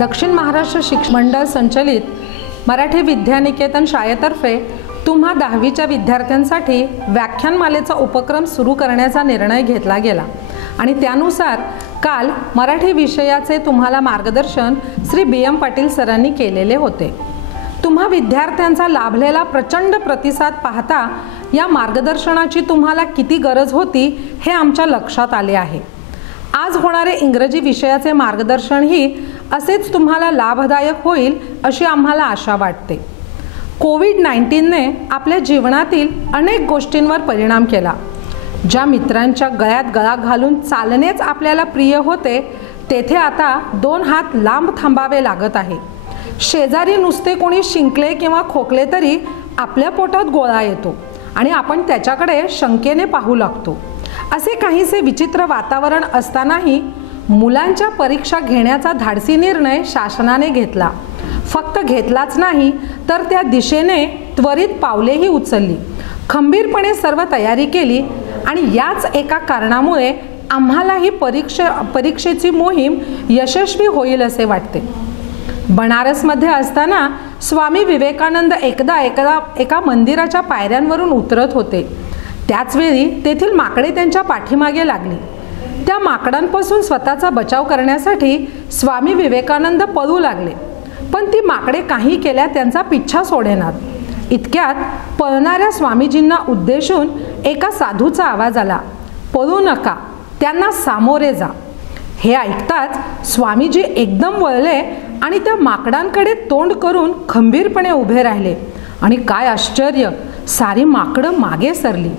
दक्षिण महाराष्ट्र शिक्षण मंडळ संचलित मराठी विद्यानिकेतन शाळेतर्फे तुम्हा 10वीच्या विद्यार्थ्यांसाठी व्याख्यानमालेचा उपक्रम सुरू करण्याचा निर्णय घेतला गेला आणि त्यानुसार काल मराठी विषयाचे तुम्हाला मार्गदर्शन श्री BM पाटील सरांनी केलेले होते। तुम्हा विद्यार्थ्यांचा लाभलेला प्रचंड प्रतिसाद पाहता या मार्गदर्शनाची तुम्हाला किती गरज होती हे आमच्या लक्षात आले आहे। आज होणारे इंग्रजी विषयाचे मार्गदर्शनही असेच तुम्हाला लाभदायक होईल अशी आम्हाला आशा वाटते। कोविड-19ने आपल्या जीवनातील अनेक गोष्टींवर परिणाम केला। ज्या मित्रांच्या गळ्यात गळा घालून चालणेच आपल्याला प्रिय होते तेथे आता 2 हात लांब थांबावे लागत आहे। शेजारी नुसते कोणी शिंकले किंवा खोकले तरी आपल्या पोटात गोळा येतो आणि आपण त्याच्याकडे शंकेने पाहू लागतो। असे काहीसे विचित्र वातावरण असतानाही मुलांच्या परीक्षा घेण्याचा धाडसी निर्णय शासनाने घेतला। फक्त घेतलाच नाही तर त्या दिशेने त्वरित पावलेही उचलली, खंबीरपणे सर्व तयारी केली आणि याच एका कारणामुळे आम्हाला ही परीक्षेची मोहीम यशस्वी होईल असे वाटते। बनारसमध्ये असताना स्वामी विवेकानंद एकदा एका मंदिराच्या पायऱ्यांवरून उतरत होते। त्याच वेळी तेथील माकडे त्यांच्या पाठीमागे लागली। त्या माकडांपासून स्वतःचा बचाव करण्यासाठी स्वामी विवेकानंद पळू लागले, पण ती माकडे काही केल्या त्यांचा पिच्छा सोडेनात। इतक्यात पळणाऱ्या स्वामीजींना उद्देशून एका साधूचा आवाज आला, पळू नका, त्यांना सामोरे जा। हे ऐकताच स्वामीजी एकदम वळले आणि त्या माकडांकडे तोंड करून खंबीरपणे उभे राहिले आणि काय आश्चर्य, सारी माकडं मागे सरली।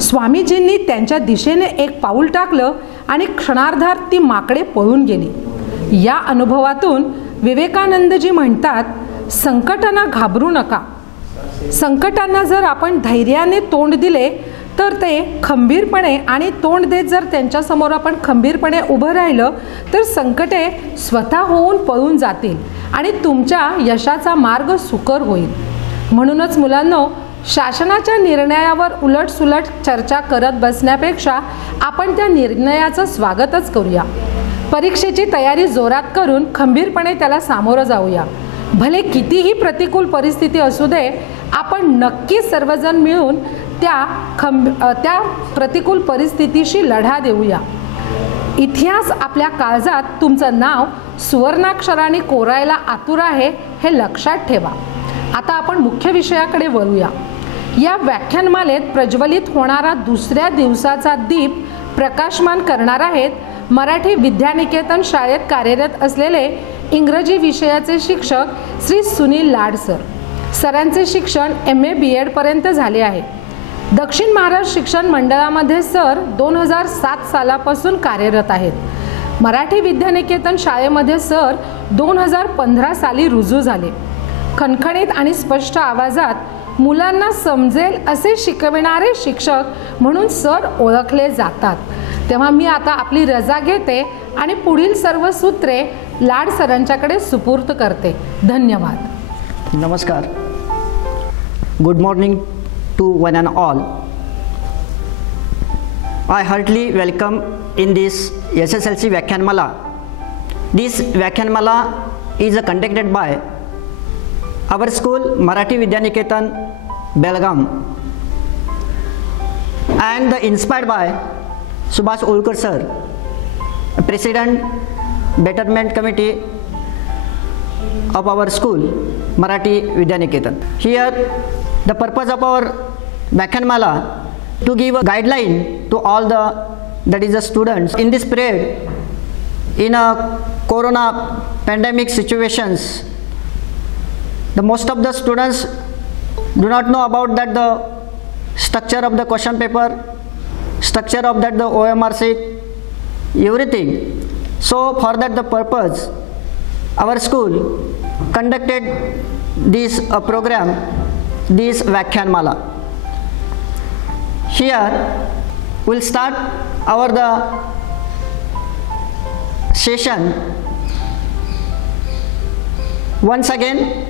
स्वामीजींनी त्यांच्या दिशेने एक पाऊल टाकलं आणि क्षणार्धात ती माकडे पळून गेली। या अनुभवातून विवेकानंदजी म्हणतात, संकटांना घाबरू नका। संकटांना जर आपण धैर्याने तोंड दिले तर ते खंबीरपणे आणि तोंड देत जर त्यांच्यासमोर आपण खंबीरपणे उभं राहिलं तर संकटे स्वतः होऊन पळून जातील आणि तुमच्या यशाचा मार्ग सुकर होईल। म्हणूनच मुलांनो, शासनाच्या निर्णयावर उलटसुलट चर्चा करत बसण्यापेक्षा आपण त्या निर्णयाचं स्वागतच करूया। परीक्षेची तयारी जोरात करून खंबीरपणे त्याला सामोरं जाऊया। भले कितीही प्रतिकूल परिस्थिती असू दे, आपण नक्की सर्वजण मिळून त्या प्रतिकूल परिस्थितीशी लढा देऊया। इतिहास आपल्या काळजात तुमचं नाव सुवर्णाक्षराने कोरायला आतुर आहे हे लक्षात ठेवा। आता आपण मुख्य विषयाकडे वळूया। या व्याख्यानमालेत प्रज्वलित होणारा दुसऱ्या दिवसाचा दीप प्रकाशमान करणार आहेत मराठी विद्यानिकेतन शाळेत कार्यरत असलेले इंग्रजी विषयाचे शिक्षक श्री सुनील लाड सर। सरांचे शिक्षण MA BEd पर्यंत झाले आहे। दक्षिण महाराष्ट्र शिक्षण मंडळामध्ये सर 2007 सालापासून कार्यरत आहेत। मराठी विद्यानिकेतन शाळेमध्ये सर 2015 साली रुजू झाले। खणखणीत आणि स्पष्ट आवाजात मुलांना समजेल असे शिकविणारे शिक्षक म्हणून सर ओळखले जातात। तेव्हा मी आता आपली रजा घेते आणि पुढील सर्व सूत्रे लाड सरांच्याकडे सुपूर्त करते। धन्यवाद। नमस्कार। Good morning to one and all. I heartily welcome in this SSLC Vyakyanmala. This Vyakyanmala is conducted by our school Marathi Vidyaniketan Belgaum and inspired by Subhash Olkar sir, President Betterment Committee of our school Marathi Vidyaniketan. Here the purpose of our Vyakyanmala to give a guideline to all the students in this period in a corona pandemic situations. The most of the students do not know about that the structure of the question paper, structure of that the OMR sheet, everything. So for that the purpose our school conducted this program, this Vyakyanmala. Here we'll start the session. Once again,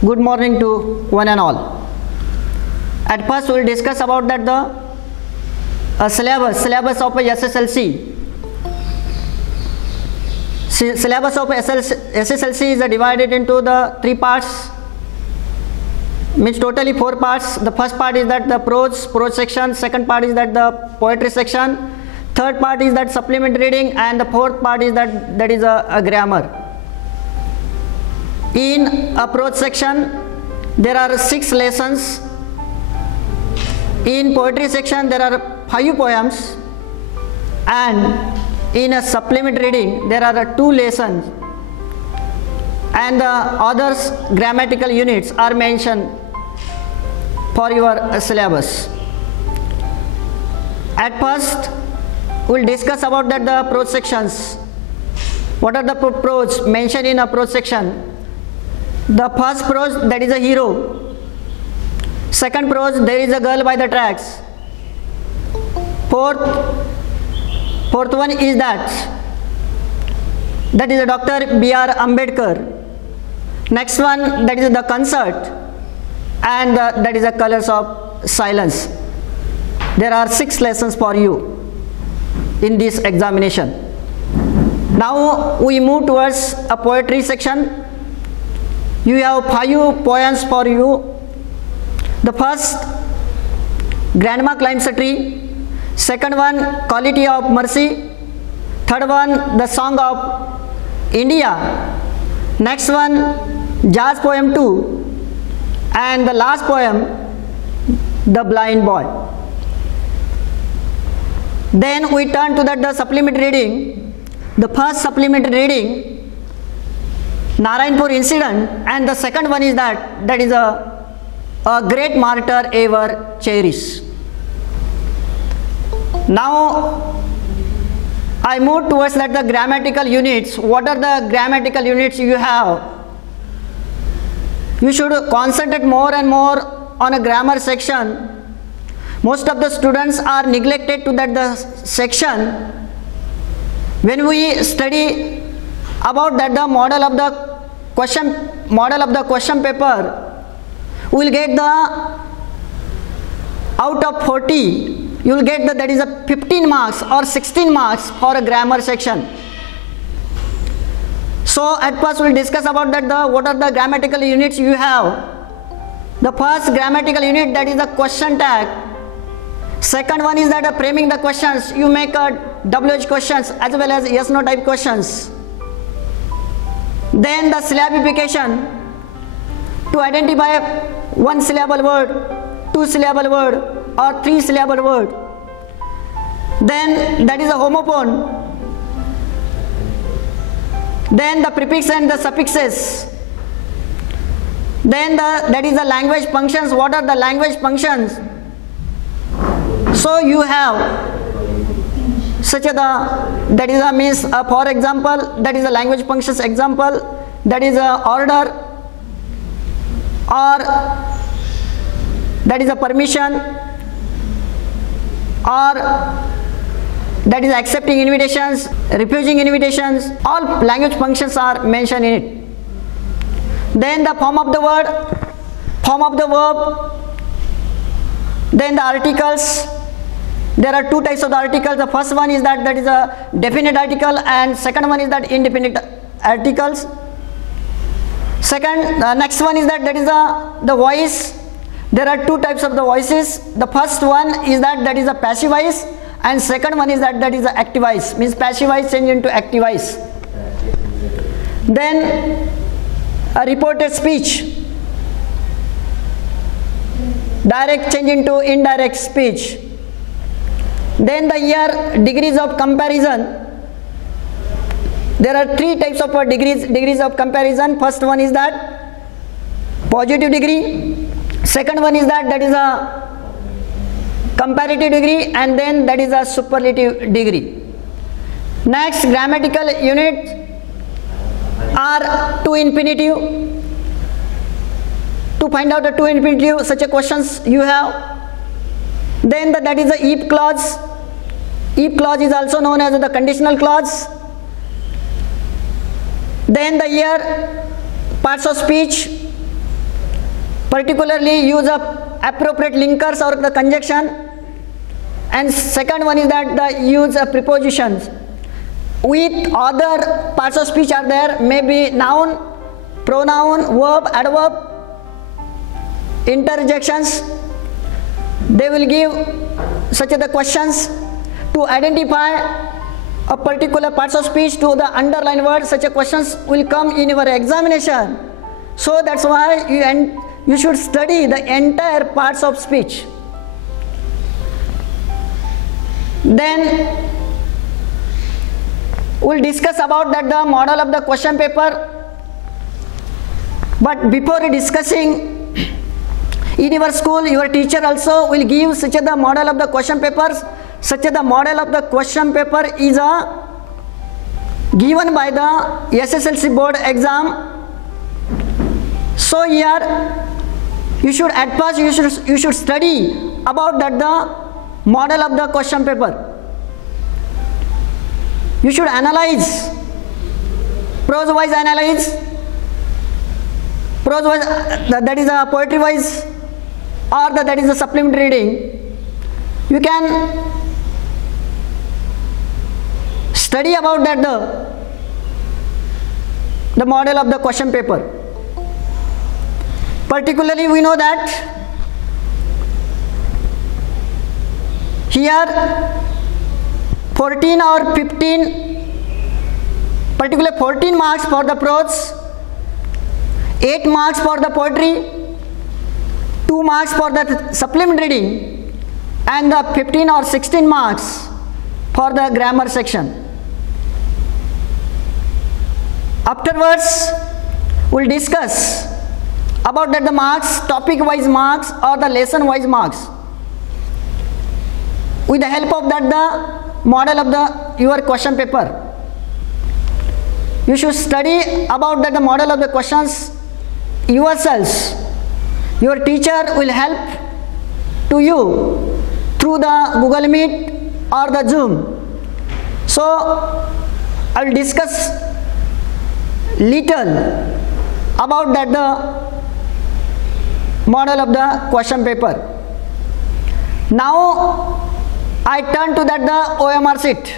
good morning to one and all. At first we'll discuss about that the syllabus of a SSLC. Syllabus of SSLC is divided into the 3 parts, means totally 4 parts. The first part is that the prose section, second part is that the poetry section, third part is that supplement reading, and the fourth part is that is a grammar. In a prose section there are 6 lessons. In poetry section there are 5 poems, and in a supplement reading there are 2 lessons, and the others grammatical units are mentioned for your syllabus. At first we will discuss about that the prose sections. What are the prose mentioned in a prose section? The first prose, that is a hero. Second prose, there is a girl by the tracks. Fourth one is that is a Dr. B.R. Ambedkar. Next one, that is the concert, and that is the colors of silence. There are 6 lessons for you in this examination. Now we move towards a poetry section. You have 5 poems for you. The first, Grandma Climbs a Tree. Second one, Quality of Mercy. Third one, The Song of India. Next one, Jazz Poem 2. And the last poem, The Blind Boy. Then we turn to the supplement reading. The first supplement reading, Narayanpur incident, and the second one is that is a great martyr ever cherished. Now I move towards the grammatical units. What are the grammatical units you have? You should concentrate more and more on a grammar section. Most of the students are neglected to the section. When we study about the model of the question paper, we will get out of 40, you will get that is a 15 marks or 16 marks for a grammar section. So at first we will discuss about what are the grammatical units you have. The first grammatical unit, that is the question tag. Second one is that framing the questions. You make WH questions as well as yes no type questions. Then the syllabification, to identify 1 syllable word, 2 syllable word or 3 syllable word. Then that is a homophone. Then the prefix and the suffixes. Then that is the language functions. What are the language functions? So you have such that is a means, for example, that is a language functions example, that is a order, or that is a permission, or that is accepting invitations, refusing invitations. All language functions are mentioned in it. Then the form of the word, form of the verb, then the articles. There are 2 types of the articles. The first one is that is a definite article, and second one is that indefinite articles. Second, next one is that is the voice. There are 2 types of the voices. The first one is that is a passive voice, and second one is that is a active voice. Means passive voice change into active voice. Then a reported speech, direct change into indirect speech. Then the here degrees of comparison. There are 3 types of degrees of comparison. First one is that positive degree. Second one is that is a comparative degree, and then that is a superlative degree. Next grammatical units are to infinitive. To find out the to infinitive, such a questions you have. Then that is the if clause. If clause is also known as the conditional clause. Then the here parts of speech, particularly use of appropriate linkers or the conjunction. And second one is that the use of prepositions. with other parts of speech are there, maybe noun, pronoun, verb, adverb, interjections. They will give such as the questions to identify a particular parts of speech to the underlined word. Such a questions will come in your examination. So that's why you should study the entire parts of speech. Then we'll discuss about that the model of the question paper. But before discussing, in your school your teacher also will give such a the model of the question papers. Such a the model of the question paper is given by the SSLC board exam. So here you should at first you should study about that the model of the question paper. You should analyze, prose wise analyze, prose wise, that is a poetry wise, or that is a supplementary reading. You can study about that the model of the question paper. Particularly we know that here 14 or 15, particularly 14 marks for the prose, 8 marks for the poetry, 2 marks for the supplementary reading, and the 15 or 16 marks for the grammar section. Afterwards, we'll discuss about that the marks, topic wise marks or the lesson wise marks. With the help of that the model of the your question paper, you should study about that the model of the questions yourselves. Your teacher will help to you through the Google Meet or the Zoom. So I will discuss little about that the model of the question paper. Now I turn to that the OMR sheet.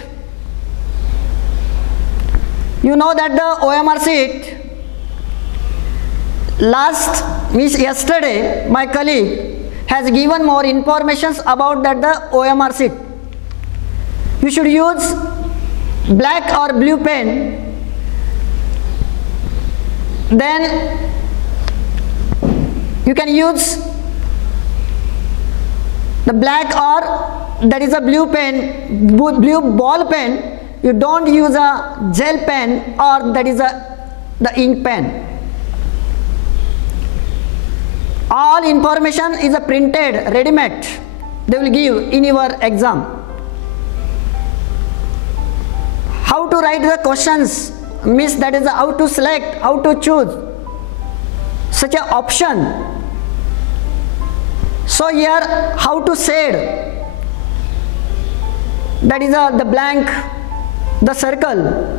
You know that the OMR sheet, yesterday my colleague has given more information about that the OMR sheet. You should use black or blue pen. Then you can use the black or that is a blue pen, blue ball pen. You don't use a gel pen or that is the ink pen. All information is a printed, ready-made. They will give in your exam. How to write the questions, means that is how to select, how to choose such an option. So here how to shade, that is the blank, the circle.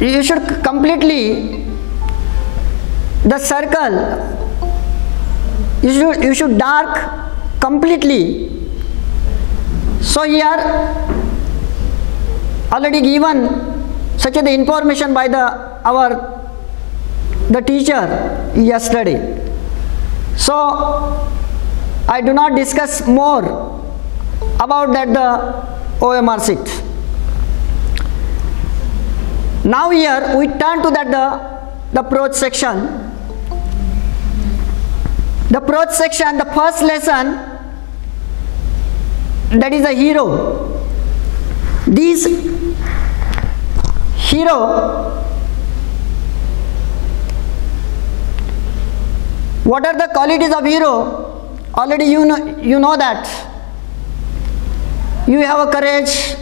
You should completely the circle, you should dark completely. So here already given such the information by the teacher yesterday. So I do not discuss more about that the OMR sheet. Now here we turn to that the prose section. The prose section, the first lesson, that is a hero. This hero, what are the qualities of hero? Already you know that. You have a courage,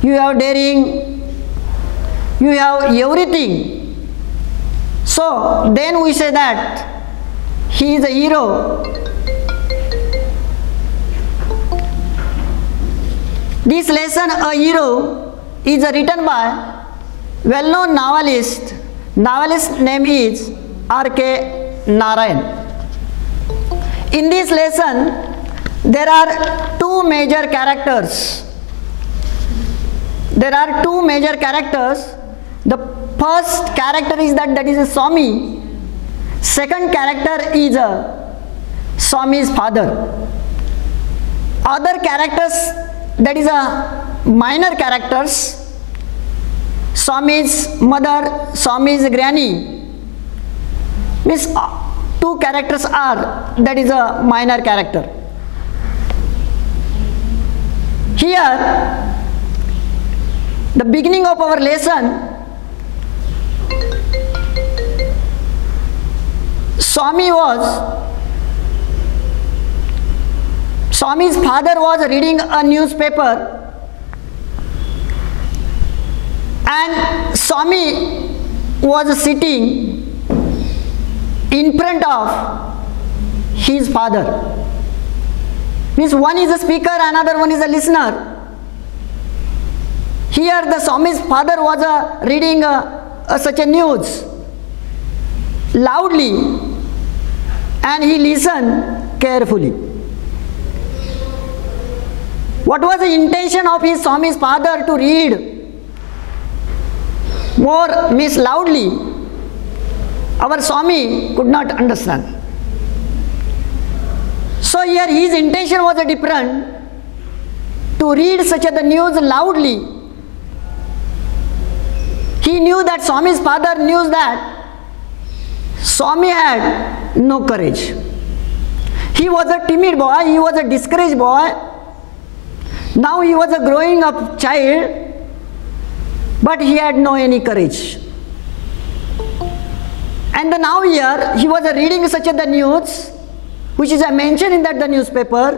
you have daring, you have everything. So then we say that he is a hero. This lesson, a hero, is written by well-known novelist. Novelist name is R.K. Narayan. In this lesson, there are two major characters. there are two major characters. The first character is that is a Swami. Second character is Swami's father. Other characters, that is minor characters. Swami's mother, Swami's granny. Means two characters are, that is a minor character. Here, the beginning of our lesson, Swami's father was reading a newspaper, and Swami was sitting in front of his father. Means one is a speaker, another one is a listener. Here the Swami's father was reading such a news loudly, and he listened carefully. What was the intention of his Swami's father to read more loudly? Our Swami could not understand. So here his intention was different, to read such a news loudly. He knew that Swami's father knew that Swami had no courage. He was a timid boy, he was a discouraged boy. Now he was a growing up child, but he had no any courage. And now here he was reading such a news, which is mentioned in that the newspaper.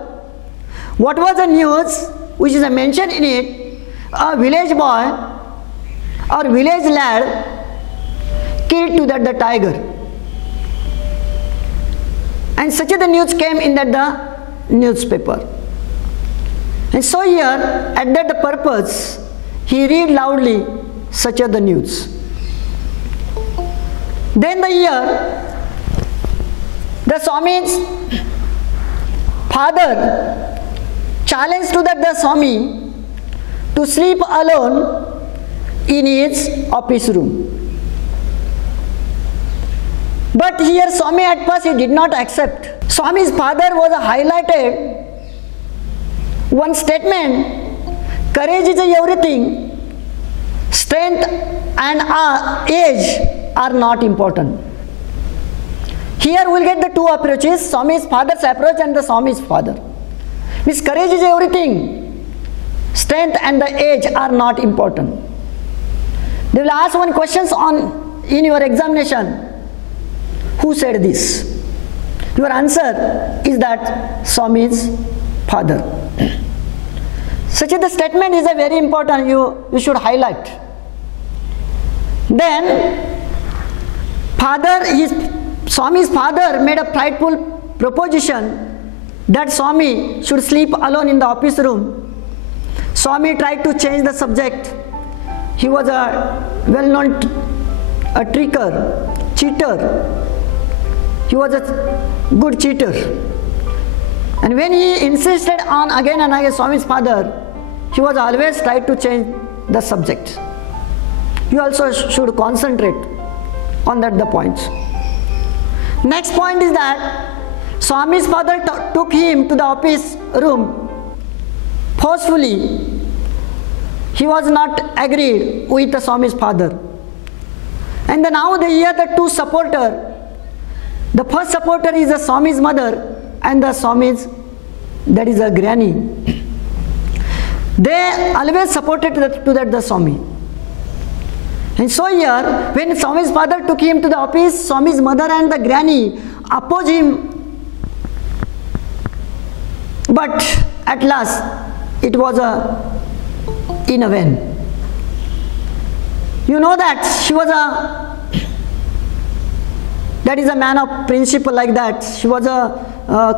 What was the news which is mentioned in it? A village boy or village lad killed to that the tiger. And such a news came in that the newspaper. And so here, at that the purpose, he read loudly such a the news. Then the year, the Swami's father challenged to that the Swami to sleep alone in his office room. But here Swami at first he did not accept. Swami's father was highlighted one statement: courage is everything, strength and age are not important. Here we'll get the two approaches, Swami's father's approach and the Swami's father. Means courage is everything, strength and the age are not important. They will ask one questions in your examination. Who said this? Your answer is that Swami's father. Such a statement is a very important, you should highlight. Then Swami's father made a prideful proposition that Swami should sleep alone in the office room. Swami tried to change the subject. He was a well-known tricker, cheater. He was a good cheater. And when he insisted on again and again Swami's father, he was always tried to change the subject. You also should concentrate on that the points. Next point is that Swami's father took him to the office room forcefully. He was not agreed with the Swami's father. And now they hear the two supporters. The first supporter is the Swami's mother and the Swami's, that is a granny. They always supported to that the Swami. And so here, when Swami's father took him to the office, Swami's mother and the granny opposed him. But at last, it was in a vain. You know that she was that is a man of principle like that. She was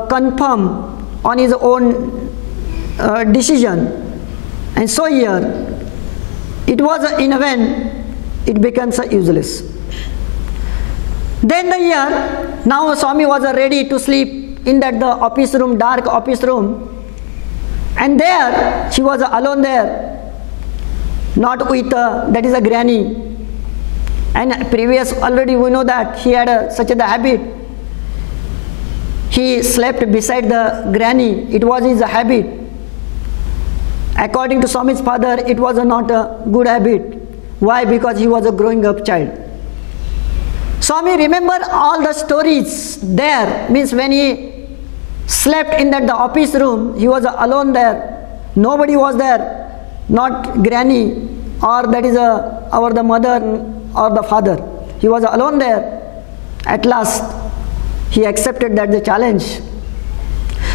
confirm on his own decision. And so here, it was in a vain, it becomes useless. Then the year, now Swami was ready to sleep in that the office room, dark office room. And there, she was alone there. not with that is a granny. And previous already we know that he had such a habit. He slept beside the granny. It was his habit. According to Swami's father, it was not a good habit. Why? Because he was a growing up child. Swami remember all the stories there. Means when he slept in the office room, he was alone there. Nobody was there. Not granny or that is our the mother or the father. He was alone there. At last, he accepted that the challenge.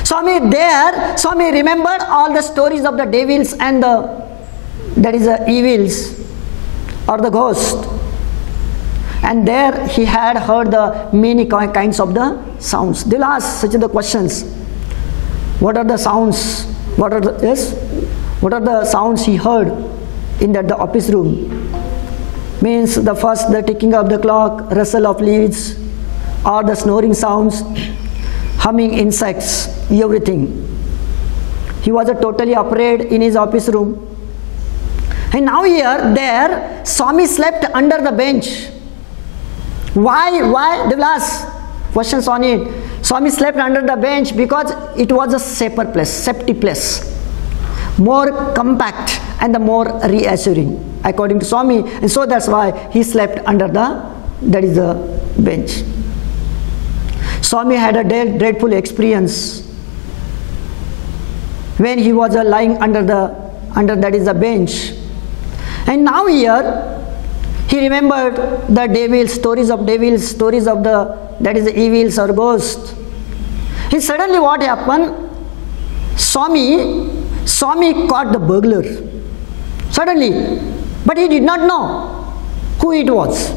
Swami remembered all the stories of the devils and the evils or the ghost. And there he had heard the many kinds of the sounds. They'll ask such the questions. What are the sounds? What are the sounds he heard in the office room? Means the first, the ticking of the clock, rustle of leaves, or the snoring sounds, humming insects, everything. He was totally afraid in his office room. And now there, Swami slept under the bench. Why? They will ask questions on it. Swami slept under the bench because it was a safer place, safety place, more compact and the more reassuring, according to Swami. And so that's why he slept under the bench. Swami had a dreadful experience when he was lying under the bench. And now here he remembered the devils, stories of the evils or ghosts. And suddenly what happened? Swami caught the burglar. Suddenly. But he did not know who it was.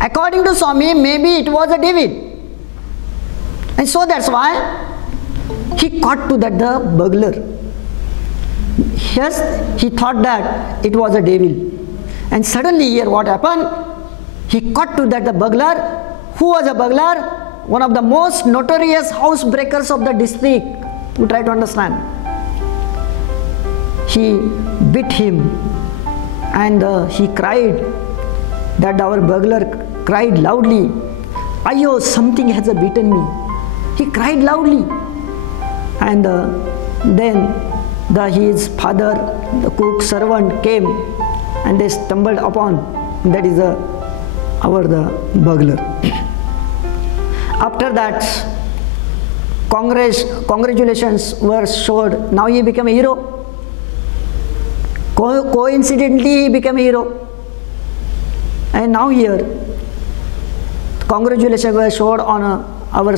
According to Swami, maybe it was a devil. And so that's why he caught to the burglar. Yes, he thought that it was a devil. And suddenly here what happened? He caught to that the burglar. Who was a burglar? One of the most notorious housebreakers of the district. You try to understand. He beat him and he cried. That our burglar cried loudly. Ayo, something has beaten me. He cried loudly. And then his father, the cook, servant came and they stumbled upon, that is the burglar. After that, congratulations were showed. Now he became a hero. Coincidentally, he became a hero. And now here, congratulations were showed on our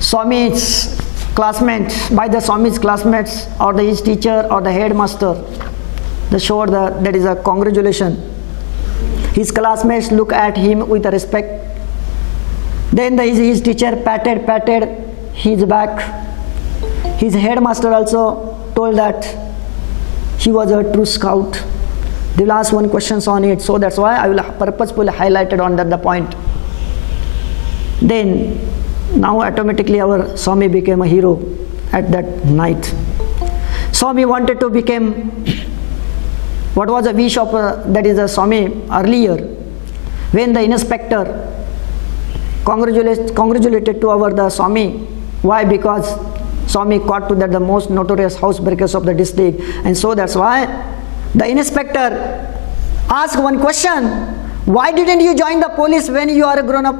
Swami's classmates, by the Swami's classmates or his teacher or the headmaster. They showed that is a congratulation. His classmates look at him with respect. Then his teacher patted his back. His headmaster also told that he was a true scout. They will ask one questions on it, so that's why I will purposefully highlighted on that the point. Then now automatically our Swami became a hero at that night. Swami wanted to become, what was the wish of that is a Swami earlier, when the inspector congratulated to the Swami. Why? Because Swami caught to that the most notorious housebreakers of the district. And so that's why the inspector asked one question. Why didn't you join the police when you are a grown up?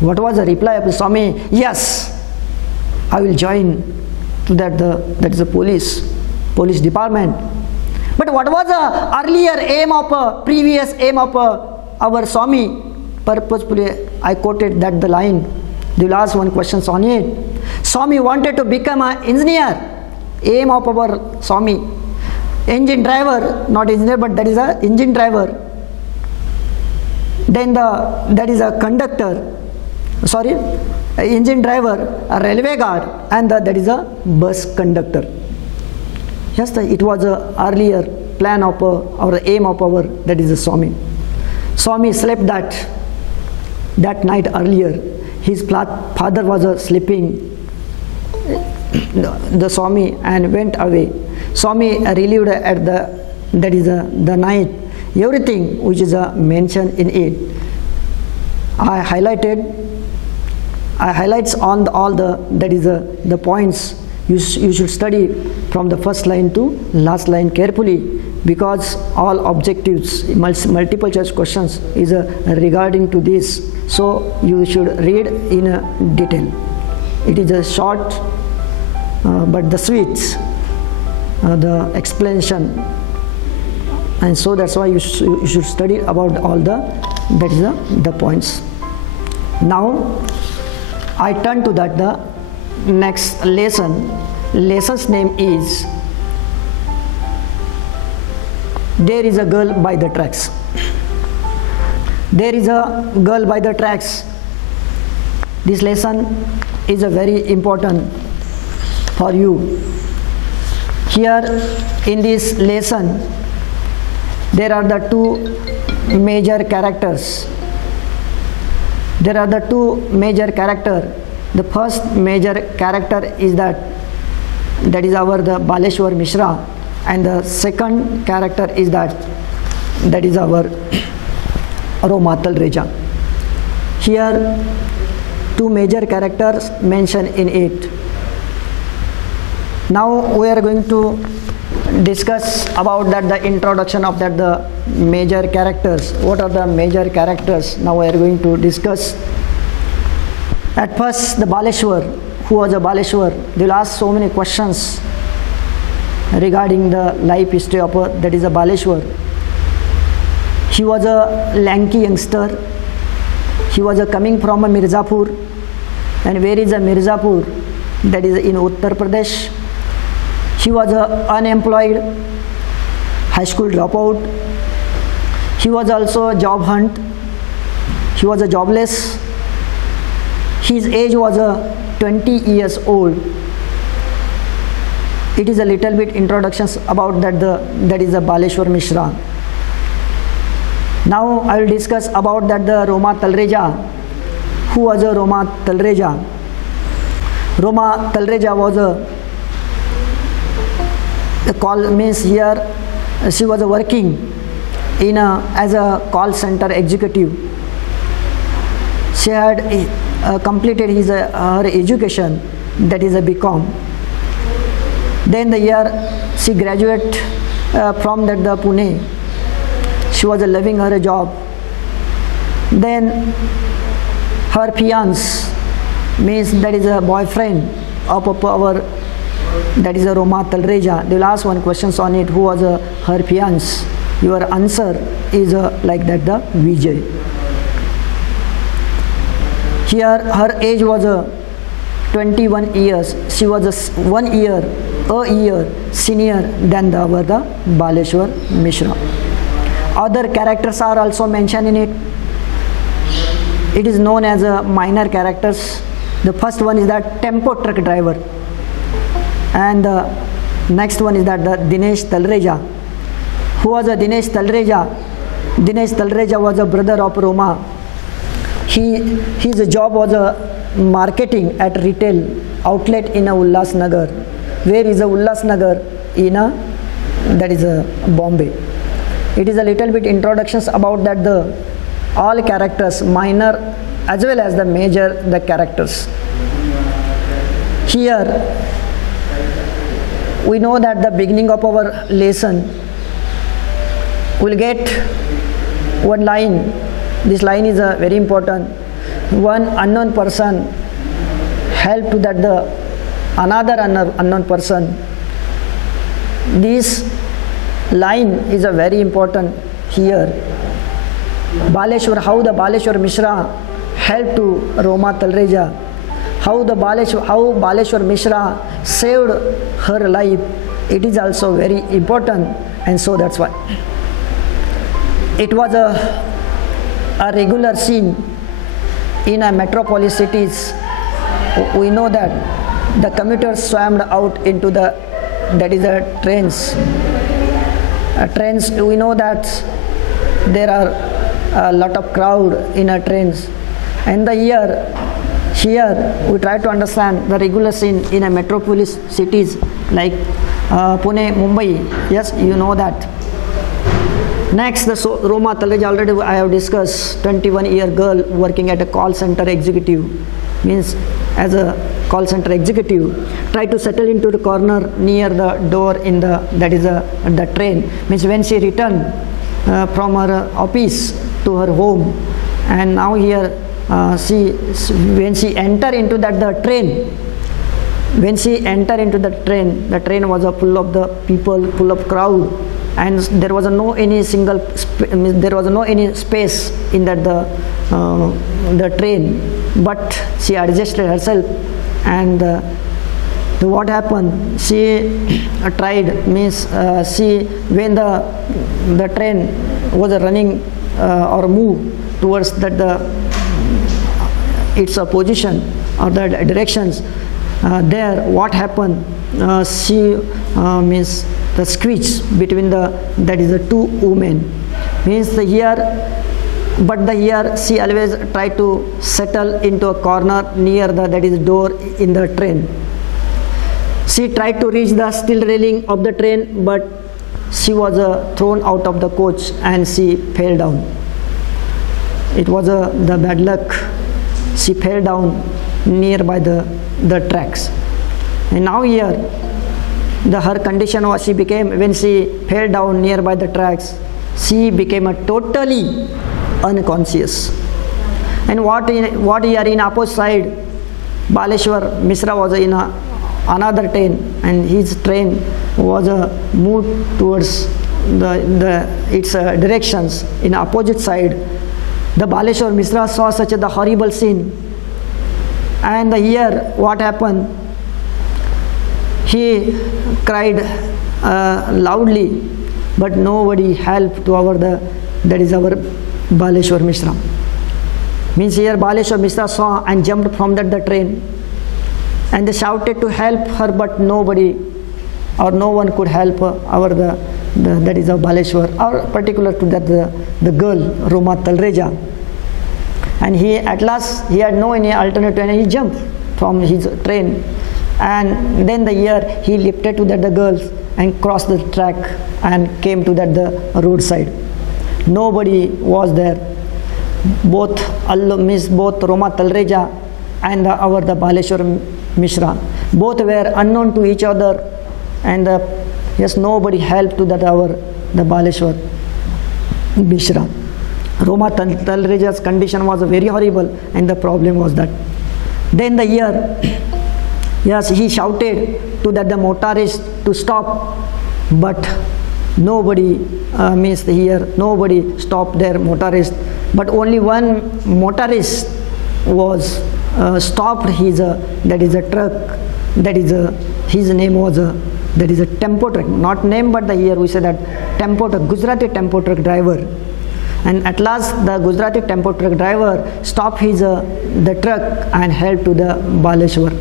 What was the reply of the Swami? Yes, I will join to that is the police department. But what was the earlier previous aim of our Swami? Purposefully I quoted that the line. They will ask one question on it. Swami wanted to become an engineer. Aim of our Swami. Engine driver, not engineer, but that is a engine driver. Then that is a conductor. Sorry, engine driver, a railway guard, and that is a bus conductor. Yes, it was a earlier plan of our aim of our, that is a Swami. Swami slept that night earlier. His father was sleeping, the Swami, and went away. Swami relieved at the night, everything which is mentioned in it. I highlights on all the points. You should study from the first line to last line carefully, because all objectives, multiple choice questions is regarding to this. So you should read in detail. It is a short but the sweet the explanation, and so that's why you should study about all the points. Now I turn to the next lesson. Lesson's name is There is a Girl by the Tracks. There is a girl by the tracks. This lesson is a very important for you. Here in this lesson there are the two major characters. There are the two major characters. The first major character is that is our the Baleshwar Mishra, and the second character is that is our Roma Talreja. Here two major characters mentioned in it. Now we are going to discuss about the introduction of the major characters. What are the major characters? Now we are going to discuss. At first, the Baleshwar. Who was a Baleshwar? They will ask so many questions regarding the life history of that is a Baleshwar. He was a lanky youngster. He was coming from a Mirzapur. And where is a Mirzapur? That is in Uttar Pradesh. He was unemployed, high school dropout. He was also a job hunt. He was a jobless. His age was 20 years old. It is a little bit introductions about that is a Baleshwar Mishra. Now I will discuss about the Roma Talreja. Who was a Roma Talreja? Roma Talreja was the call means here she was working in as a call center executive. She had completed her education, that is a BCom. Then the year she graduated from the Pune. She was loving her job. Then her fiance, means that is a boyfriend of our that is a Roma Talreja. They will ask one questions on it. Who was her fiance? Your answer is like that the Vijay. Here her age was 21 years. She was 1 year senior than the Baleshwar Mishra. Other characters are also mentioned in it. It is known as minor characters. The first one is that tempo truck driver, and the next one is that the Dinesh Talreja. Who was a Dinesh Talreja? Dinesh Talreja was a brother of Roma. His job was marketing at retail outlet in Ulhasnagar. Where is Ulhasnagar? In that is Bombay. It is a little bit introductions about that the all characters, minor as well as the major the characters. Here we know that the beginning of our lesson will get one line. This line is very important. One unknown person help to that the another unknown person. This line is a very important here. Baleshwar, how the Baleshwar Mishra helped to Roma Talreja, how Baleshwar Mishra saved her life. It is also very important, and so that's why it was a regular scene in a metropolis cities. We know that the commuters swarmed out into that is the trains. Trains, we know that there are a lot of crowd in a trains, and here we try to understand the regular scene in a metropolis cities like Pune, Mumbai. Yes, you know that. Next, the Roma Talreja, already I have discussed. 21-year girl working at a call center executive, means as a call center executive, try to settle into the corner near the door in the the train. Means when she returned from her office to her home, and now here when she enter into the train. When she enter into the train was full of the people, full of crowd, and there was no any space in the train. But she adjusted herself, and what happened? She tried, means when the train was running or moved towards its position or the directions. There what happened, she means the squeeze between the two women, means here she always try to settle into a corner near the door in the train. She tried to reach the steel railing of the train, but she was thrown out of the coach and she fell down. It was the bad luck. She fell down nearby the tracks, and now here her condition was, she became, when she fell down nearby the tracks, she became totally unconscious. And what here in opposite side, Baleshwar Mishra was in another train, and his train was moved towards its directions in opposite side. The Baleshwar Mishra saw such a horrible scene. And here what happened, he cried loudly, but nobody helped to our Baleshwar Mishra. Means here Baleshwar Mishra saw and jumped from the train, and they shouted to help her, but nobody or no one could help Baleshwar, or particular to the girl Roma Talreja. And at last he had no any alternative, and he jumped from his train, and then he lifted to the girls and crossed the track and came to the roadside. Nobody was there. Both Roma Talreja and the Baleshwar Mishra, both were unknown to each other, and yes, nobody helped to the Baleshwar Mishra. Roma Talreja's condition was very horrible, and the problem was that. Then yes, he shouted to the motorist to stop, but nobody nobody stopped their motorist, but only one motorist was stopped his truck. His name was a tempo truck, not name, but here we say that tempo truck, Gujarati tempo truck driver. And at last the Gujarati tempo truck driver stopped the truck and helped to the Baleshwar.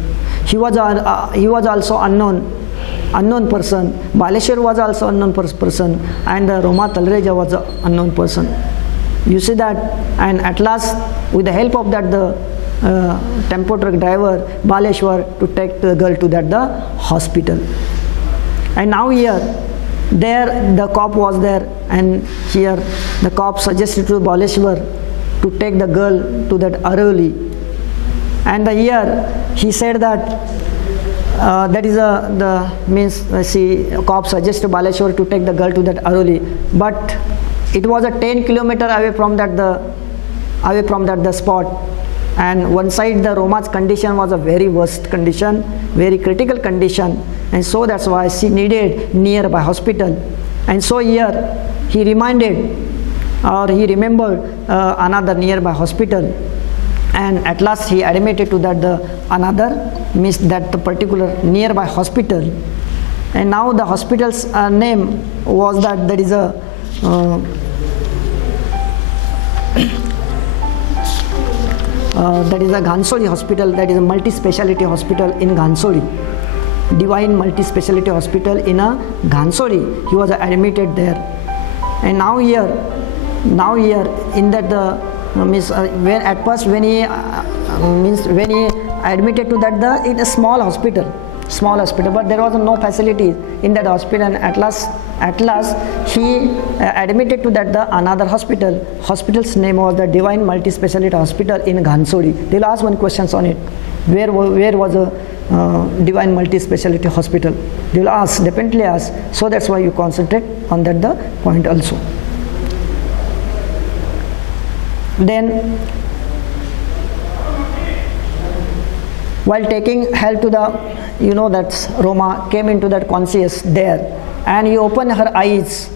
He was also unknown person. Baleshwar was also unknown person, and Roma Talreja was an unknown person. You see that, and at last, with the help of the tempo truck driver, Baleshwar, to take the girl to the hospital. And now there the cop was there, and here the cop suggested to Baleshwar to take the girl to that Aravali. And here he said that cop suggested Baleshwar to take the girl to that Aravali, but it was 10 kilometers away from the spot. And one side the Roma's condition was a very worst condition, very critical condition, and so that's why she needed nearby hospital. And so here he remembered another nearby hospital, and at last he admitted to that the particular nearby hospital. And now the hospital's name was that is a Ghansoli hospital, that is a multi-speciality hospital in Ghansoli, Divine Multi-Speciality Hospital in Ghansoli. He was admitted there. And now here in that when at first when he admitted to that in a small hospital, small hospital, but there was no facilities in that hospital, and at last he admitted to that the another hospital's name was the Divine Multi-Speciality Hospital in Ghansodi. They'll ask one questions on it, where was a Divine Multi-Speciality Hospital. They'll ask, definitely ask, so that's why you concentrate on that the point also. Then while taking help to the, that Roma came into that conscious there, and he opened her eyes,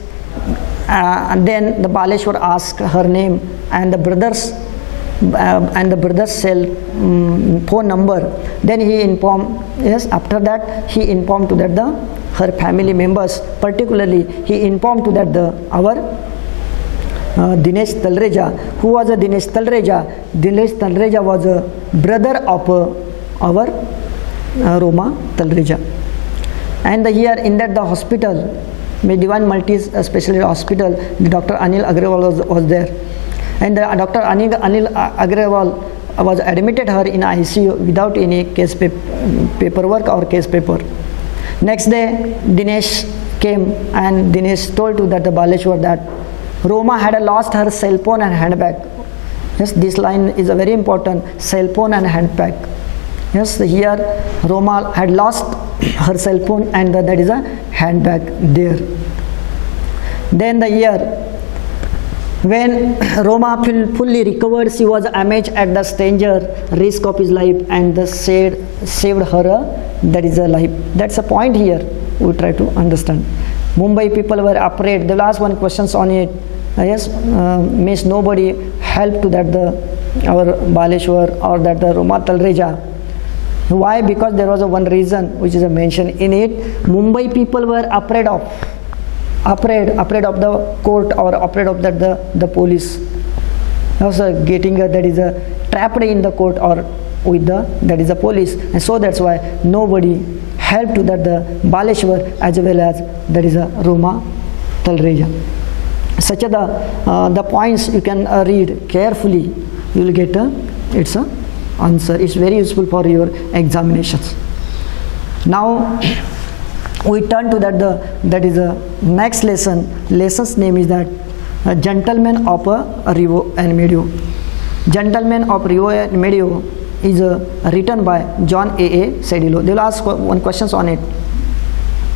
and then the Baleshwar asked her name and the brother's cell phone number. Then he informed, after that he informed to that her family members, particularly he informed to that our Dinesh Talreja. Who was a Dinesh Talreja? Dinesh Talreja was a brother of our Roma Talreja. And here in that the hospital, Divine Multi-Speciality Hospital, Dr. Anil Agrawal was there. And Dr. Anil Agrawal was admitted her in ICU without any case paperwork or case paper. Next day, Dinesh came and Dinesh told to that the Baleshwar that Roma had lost her cell phone and handbag. Yes, this line is a very important, cell phone and handbag. Yes, here Roma had lost her cell phone and that is a handbag there. Then the year when Roma fully recovered, she was amazed at the stranger risk of his life and saved her, that is a life. That's a point here we try to understand. Mumbai people were afraid. The last one questions on it. Means nobody helped to that our Baleshwar or that the Roma Talreja. Why? Because there was one reason which is mentioned in it. Mumbai people were afraid of the court or afraid of that the police. Also getting that is trapped in the court or with that is the police, and so that's why nobody helped to that the Baleshwar as well as that is a Roma Talreja. Such are the points you can read carefully. You will get its answer. It's very useful for your examinations. Now we turn to that is a next lesson. Lesson's name is that Gentleman of Rio and Medio. Gentleman of Rio and Medio is written by John A. Sedillo. They will ask one questions on it,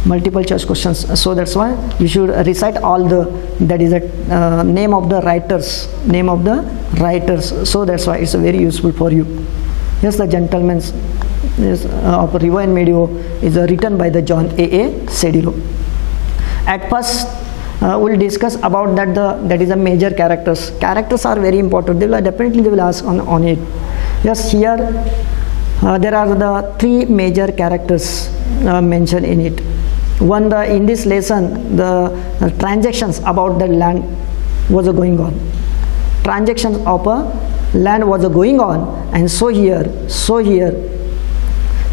multiple choice questions. So that's why you should recite all that is the name of the writers. So that's why it's very useful for you. Yes, the Gentleman's of Rio and Medio is written by the John A. Sedillo. At first, we'll discuss about that is a major characters. Characters are very important. They will ask on it. Yes, here there are the three major characters mentioned in it. One, in this lesson, the transactions about the land was going on. Transactions of land was going on, and so here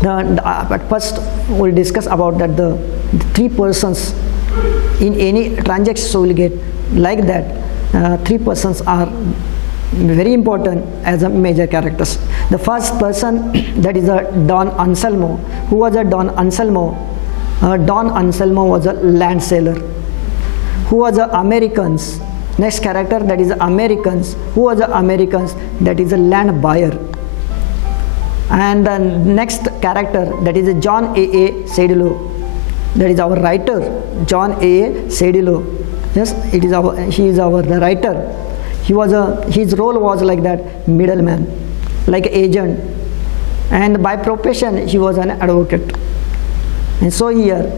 at first we'll discuss about that the three persons in any transaction. So we'll get like that. Three persons are very important as a major characters. The first person, that is a Don Anselmo. Who was a Don Anselmo? Don Anselmo was a land seller. Who was a Americans? Next character, that is Americans. Who was a Americans? That is a land buyer. And the next character, that is a John A. Sedillo. That is our writer, John A. Sedillo. Yes, he is our the writer. His role was like that middleman, like agent, and by profession he was an advocate. And so here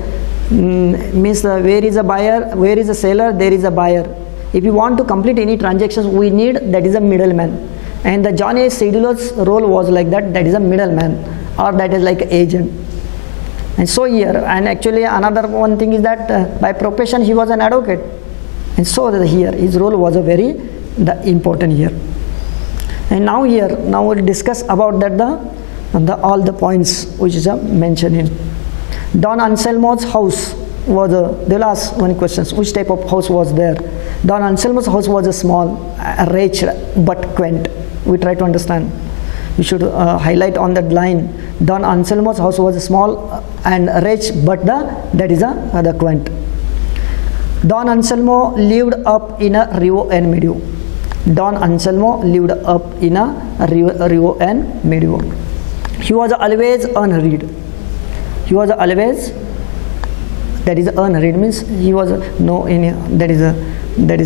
means where is a buyer, where is a seller, there is a buyer. If you want to complete any transactions, we need that is a middleman. And the John A. Sedillo's role was like that is a middleman, or that is like agent. And so here, and actually another one thing is that by profession he was an advocate. And so here his role was a very important here. And now we'll discuss about that all the points which is mentioned in. Don Anselmo's house was they'll ask one question, which type of house was there? Don Anselmo's house was a small, rich but quaint. We try to understand. we should highlight on that line. Don Anselmo's house was small and rich, but that is the quaint. Don Anselmo lived up in a Rio and Medio. Don Anselmo lived up in a Rio and Medio. He was always unhurried. He was always, that is unhurried means he was no in that is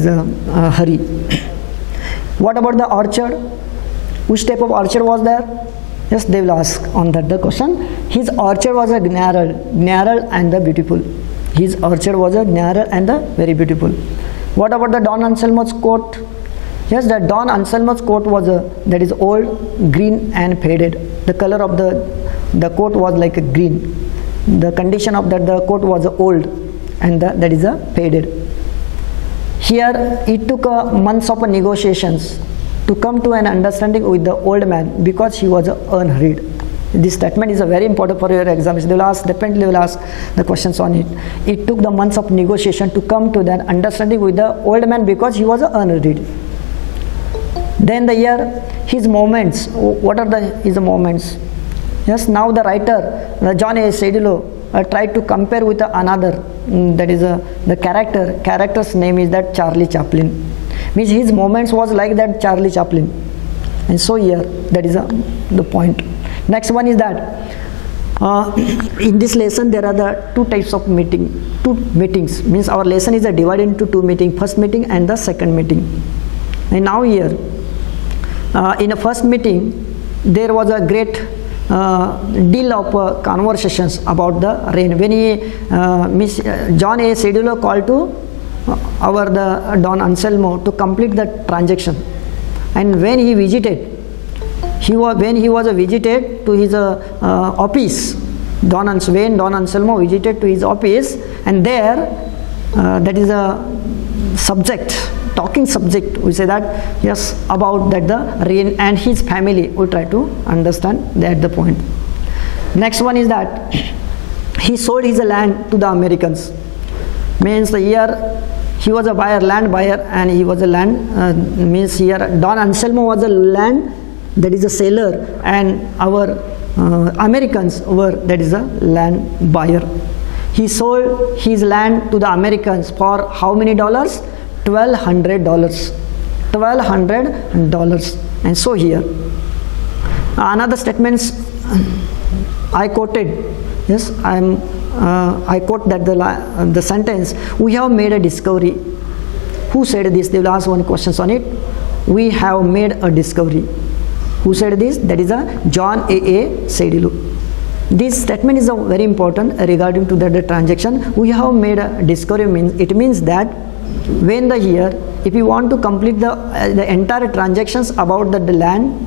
a hurry. What about the orchard? Which type of orchard was there? Yes, they will ask on that the question. His orchard was a narrow and the beautiful. His orchard was a narrow and the very beautiful. What about the Don Anselmo's coat? Yes, the Don Anselmo's coat was that is old, green and faded. The color of the coat was like a green. The condition of that the coat was old and that is a faded. Here it took months of negotiations to come to an understanding with the old man because he was unhurried. This statement is very important for your exams. They will ask, definitely will ask the questions on it. It took the months of negotiation to come to that understanding with the old man because he was unhurried. Then the year, his moments. What are his moments? Yes, now the writer, John A. Sedillo, tried to compare with another. That is the character's name is that Charlie Chaplin. Means his moments was like that Charlie Chaplin. And so here, that is the point. Next one is that in this lesson there are the two types of two meetings. Means our lesson is divided into two meetings, first meeting and the second meeting. And now here, in the first meeting, there was a great deal of conversations about the rain. When Miss John A. Sedillo called to the Don Anselmo to complete the transaction, and when he visited, when he was visited to his office, Don Anselmo visited to his office, and there that is a subject, talking subject, we say that, yes, about that the rain and his family. We try to understand that the point. Next one is that he sold his land to the Americans. Means the year he was a buyer, land buyer, and he was a land, means here Don Anselmo was a land, that is a seller, and our Americans were, that is a land buyer. He sold his land to the Americans for how many dollars? $1,200. $1,200. And so here, another statements I quoted. Yes, I quote that the sentence, we have made a discovery. Who said this? They will ask one question on it. We have made a discovery. Who said this? That is a John A. Sedillo. This statement is very important regarding to the transaction. We have made a discovery. It means that when the year, if you want to complete the entire transactions about the land,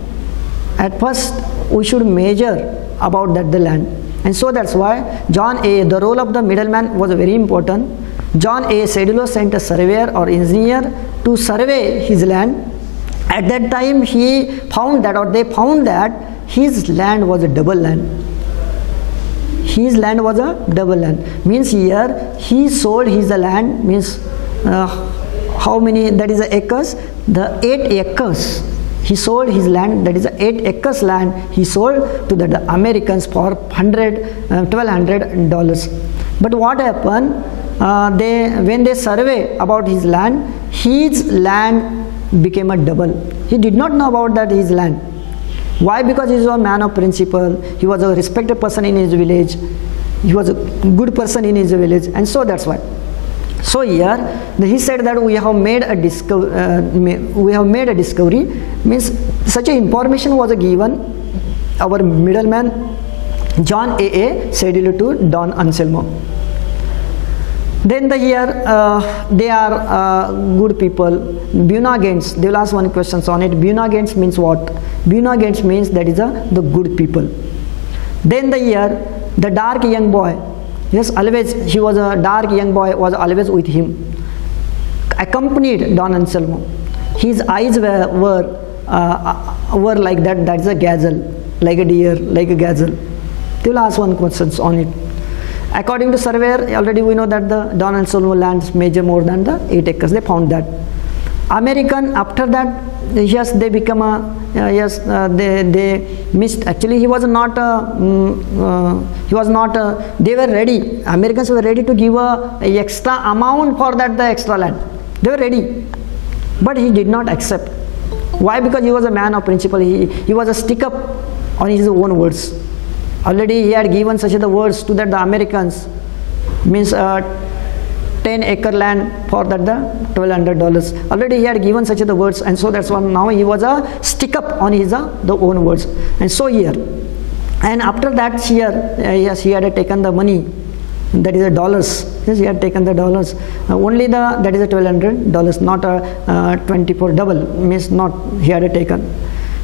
at first we should measure about the land. And so that's why the role of the middleman was very important. John A. Sedillo sent a surveyor or engineer to survey his land. At that time he found that, or they found that his land was a double land. His land was a double land. Means here he sold his land, means how many, that is acres? The 8 acres. He sold his land, that is 8 acres land he sold to the Americans for $1,200. But what happened? When they survey about his land became a double. He did not know about that his land. Why? Because he was a man of principle. He was a respected person in his village. He was a good person in his village, and so that's why. So here he said that we have made a discovery. Means such a information was given our middleman John A. Sedillo to Don Anselmo. Then they are good people. Bunagans, they will ask one question on it. Bunagans means what? Bunagans means that is the good people. Then the dark young boy. Yes, always he was a dark young boy, was always with him, accompanied Don Anselmo. His eyes were like that. That's a gazelle, like a deer, like a gazelle. They will ask one question on it. According to surveyor, already we know that the Don Anselmo lands measure more than the 8 acres. They found that. American, after that, yes, they become a they missed. Actually, he was not they were ready, Americans were ready to give a extra amount for that, the extra land. They were ready, but he did not accept. Why? Because he was a man of principle. He was a stick up on his own words. Already he had given such the words to that the Americans, means 10-acre land for that the $1,200. Already he had given such the words, and so that's why now he was a stick up on his the own words. And so here, and after that year, yes, he had taken the money, that is a dollars. Yes, he had taken the dollars. Only the, that is a $1,200, not a 24 double, means not he had taken.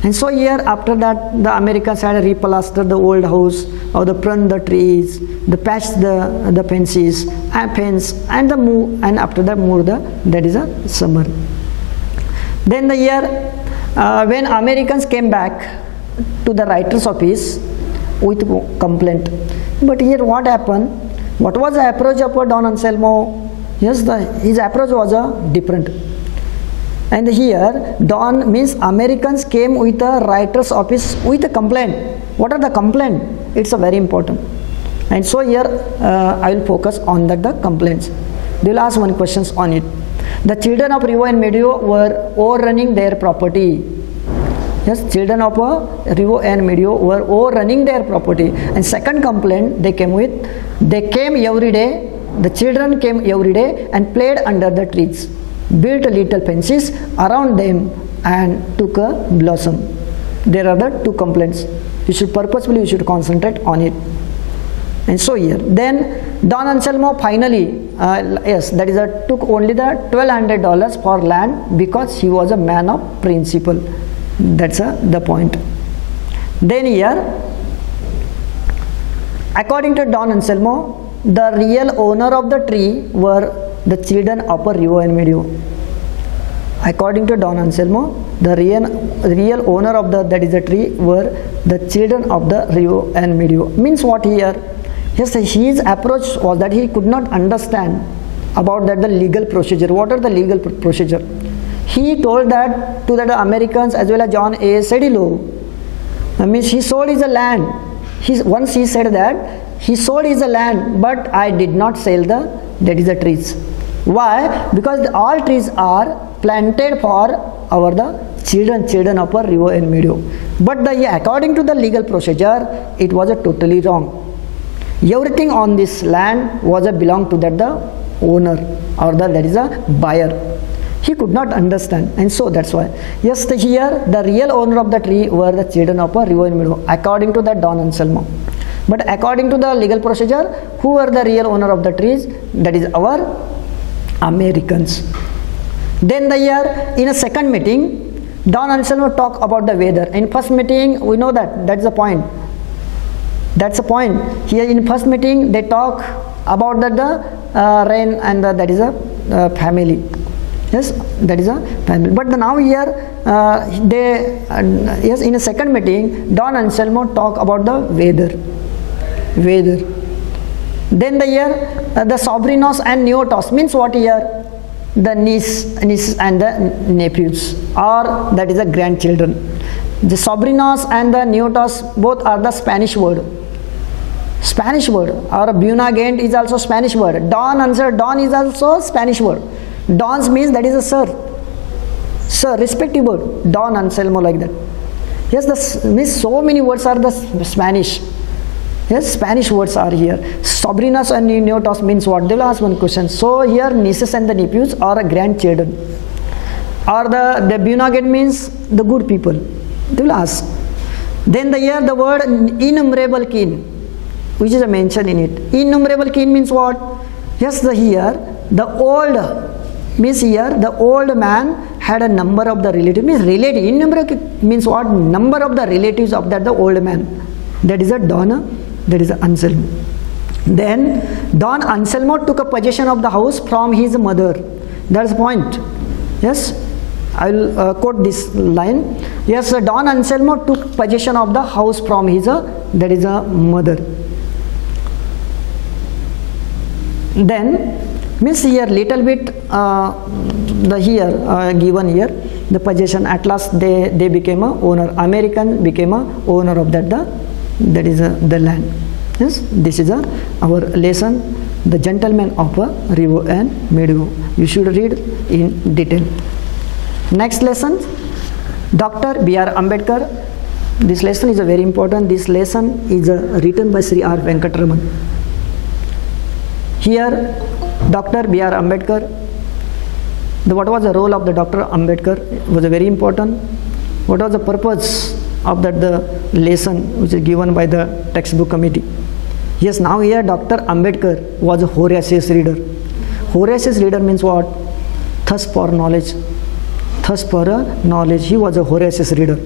And so here, after that, the Americans had replastered the old house, or the pruned the trees, the patched the fences, and the move, and after that moved the, that is a summer. Then the year when Americans came back to the writer's office with complaint. But here what happened? What was the approach of Don Anselmo? Yes, his approach was different. And here, Don means Americans came with a writer's office with a complaint. What are the complaint? It's a very important. And so here, I will focus on the complaints. They will ask one questions on it. The children of Rio and Medio were overrunning their property. Yes, children of Rio and Medio were overrunning their property. And second complaint they came with, they came every day, the children came every day and played under the trees, built little fences around them and took a blossom. There are the two complaints. You should purposefully concentrate on it. And so here, then Don Anselmo finally, yes, that is took only the $1,200 for land because he was a man of principle. That's the point. Then here, according to Don Anselmo, the real owner of the tree were the children of Rio and Medio. According to Don Anselmo, the real owner of that is the tree were the children of the Rio and Medio. Means what here? Yes, his approach was that he could not understand about that the legal procedure. What are the legal procedure? He told that to the Americans as well as John A. Cedillo. Means he sold his land. Once he said that he sold his land, but I did not sell that is the trees. Why? Because all trees are planted for the children of Rio and Medio. But according to the legal procedure, it was totally wrong. Everything on this land was belonged to the owner or that is a buyer. He could not understand, and so that's why. Yes, here the real owner of the tree were the children of Rio and Medio, according to the Don Anselmo. But according to the legal procedure, who are the real owner of the trees? That is our Americans. Then the year, in a second meeting, Don Anselmo talked about the weather. In first meeting, we know that's the point. That's the point. Here in first meeting, they talk about the rain and that is a family. Yes, that is a family. But now here, yes, in a second meeting, Don Anselmo talk about the weather. Then the year, the sobrinos and neotos means what here? The nieces and the nephews, or that is the grandchildren. The sobrinos and the neotos both are the Spanish word. Spanish word, or Bunagent is also Spanish word. Don is also Spanish word. Dons means that is a sir, respective word. Don Anselmo, like that. Yes, means so many words are the Spanish. Yes, Spanish words are here. Sobrinos and neotos means what? They will ask one question. So here nieces and the nephews are grandchildren. Or the Bunagent means the good people. They will ask. Then the word innumerable kin, which is mentioned in it. Innumerable kin means what? Yes, here the old means here the old man had a number of the relatives. Means relative. Innumerable means what? Number of the relatives of the old man. That is a Don. That is Anselmo. Then Don Anselmo took a possession of the house from his mother. That's the point. Yes, I will quote this line. Yes, Don Anselmo took possession of the house from his that is a mother. Then Means here little bit the here given here the possession. At last they became a owner. American became a owner of that is the land. Yes, this is our lesson, the gentleman of Rivo and Meadow. You should read in detail. Next lesson, Dr. B.R. Ambedkar. This lesson is a very important. This lesson is written by Sri R. Venkatraman. Here Dr. B.R. Ambedkar, what was the role of the Dr. Ambedkar was very important. What was the purpose of the lesson which is given by the textbook committee? Yes, now here Dr. Ambedkar was a voracious reader. Voracious reader means what? Thirst for knowledge. Thirst for knowledge. He was a voracious reader.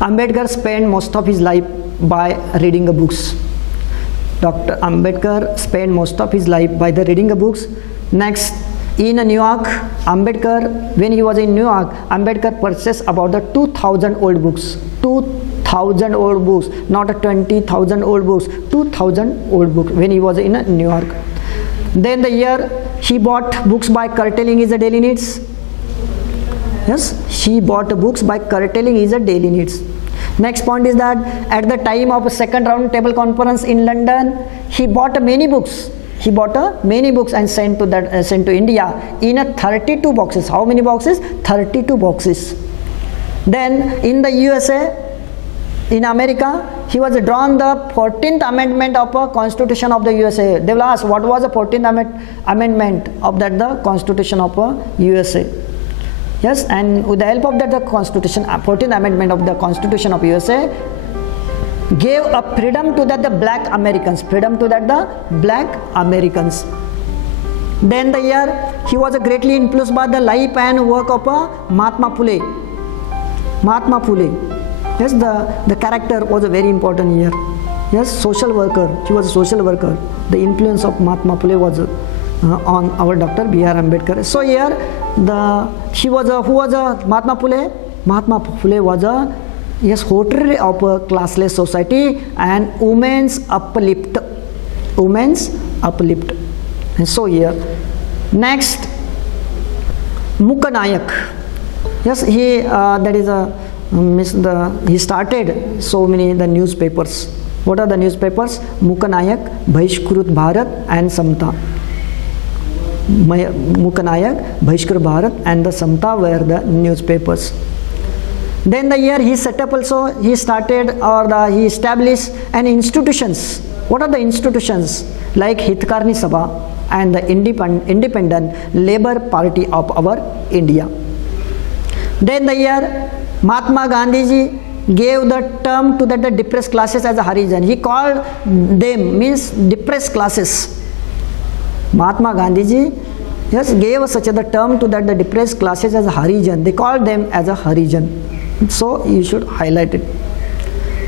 Ambedkar spent most of his life by reading books. Dr. Ambedkar spent most of his life by reading books. Next, in New York, Ambedkar, when he was in New York, Ambedkar purchased about 2,000 old books. 2,000 old books, not 20,000 old books. 2,000 old books when he was in New York. Then the year he bought books by curtailing his daily needs. Yes, he bought books by curtailing his daily needs. Next point is that at the time of a second round table conference in London, he bought many books. He bought many books and sent to India in 32 boxes. How many boxes? 32 boxes. Then in the USA, in America, he was drawn the 14th amendment of a Constitution of the USA. They will ask, what was the 14th amendment of the Constitution of USA? Yes, and with the help of the Constitution, 14th amendment of the Constitution of USA gave a freedom to the black Americans. Freedom to the black Americans. Then the year he was greatly influenced by the life and work of Mahatma Phule. Mahatma Phule. Yes, the character was a very important here. Yes, social worker. He was a social worker. The influence of Mahatma Phule was on our Dr. B.R. Ambedkar. So here who was Mahatma Phule? Mahatma Phule was a hortatory of a classless society and women's uplift. Women's uplift. And so here, next, Mukha Nayak. Yes, he he started so many the newspapers. What are the newspapers? Mukha Nayak, Bahishkrut Bharat and Samta. Mukha Nayak, Bahishkrut Bharat and the Samta were the newspapers. Then the year he set up also, he established an institutions. What are the institutions? Like Hitkarni Sabha and the Independent Labour Party of our India. Then the year Mahatma Gandhi ji gave the term to the depressed classes as a Harijan. He called them, means depressed classes. Mahatma Gandhi ji gave such a term to the depressed classes as a Harijan. They called them as a Harijan. So you should highlight it.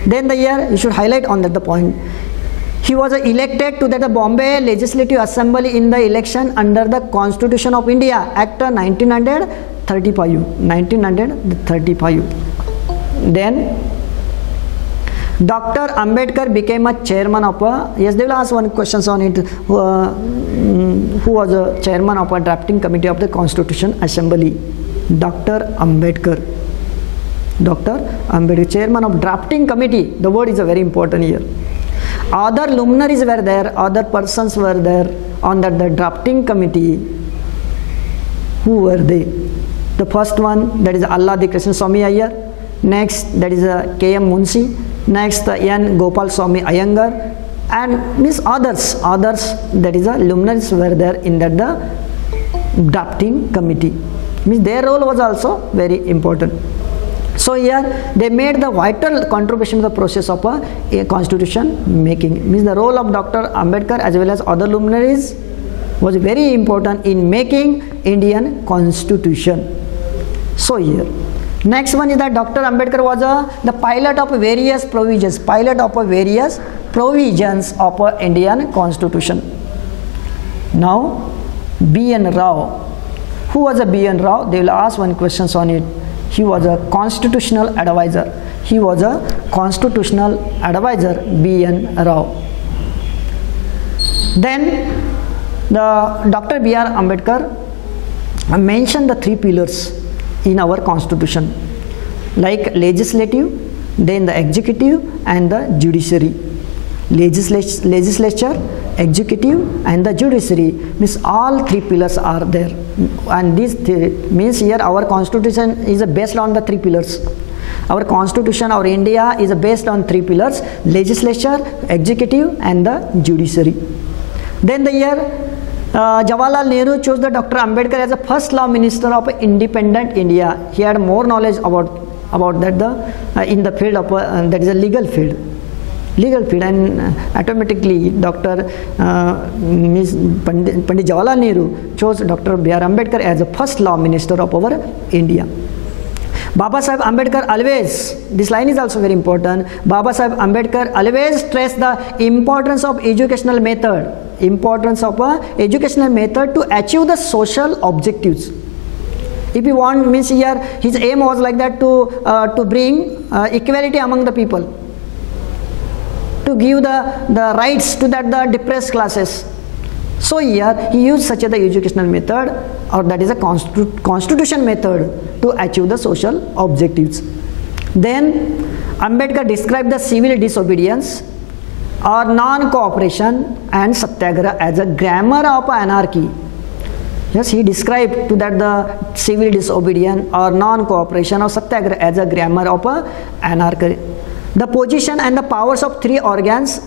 Then the year you should highlight on that the point. He was elected to the Bombay Legislative Assembly in the election under the Constitution of India, Act 1935. Then Dr. Ambedkar became a chairman of they will ask one question on it. Who was a chairman of a drafting committee of the Constitution Assembly? Dr. Ambedkar. Dr. Ambedkar, chairman of drafting committee. The word is very important here. Other luminaries were there, other persons were there on the drafting committee. Who were they? The first one, that is Alladi Krishna Swami Iyer. Next, that is K.M. Munshi. Next, N. Gopal Swami Iyengar. And means others, that is luminaries were there in the drafting committee. Means their role was also very important. So here they made the vital contribution to the process of a constitution making. Means the role of Dr. Ambedkar as well as other luminaries was very important in making Indian constitution. So here, next one is that Dr. Ambedkar was the pilot of various provisions. Of a Indian constitution. Now, B.N. Rao. Who was a B.N. Rao? They will ask one question on it. He was a constitutional advisor. B.N. Rao. Then The Dr. B.R. Ambedkar mentioned the three pillars in our constitution, like legislative, then the executive and the judiciary. Legislature, executive and the judiciary means all three pillars are there, and this means here our constitution is based on the three pillars. Our constitution, our India is based on three pillars: legislature, executive and the judiciary. Then the year Jawaharlal Nehru chose the Dr. Ambedkar as the first law minister of independent India. He had more knowledge about that in the field of that is a legal field, and automatically Dr. Pandit Jawaharlal Nehru chose Dr. B.R. Ambedkar as the first law minister of our India. Baba Sahib Ambedkar always, this line is also very important, Baba Sahib Ambedkar always stressed the importance of educational method to achieve the social objectives. If you want, means here his aim was like that to bring equality among the people, to give the rights to the depressed classes. So here he used such the educational method, or that is a constitution method, to achieve the social objectives. Then Ambedkar described the civil disobedience or non-cooperation and satyagraha as a grammar of anarchy. Yes, he described to that the civil disobedience or non-cooperation or satyagraha as a grammar of anarchy. The position and the powers of three organs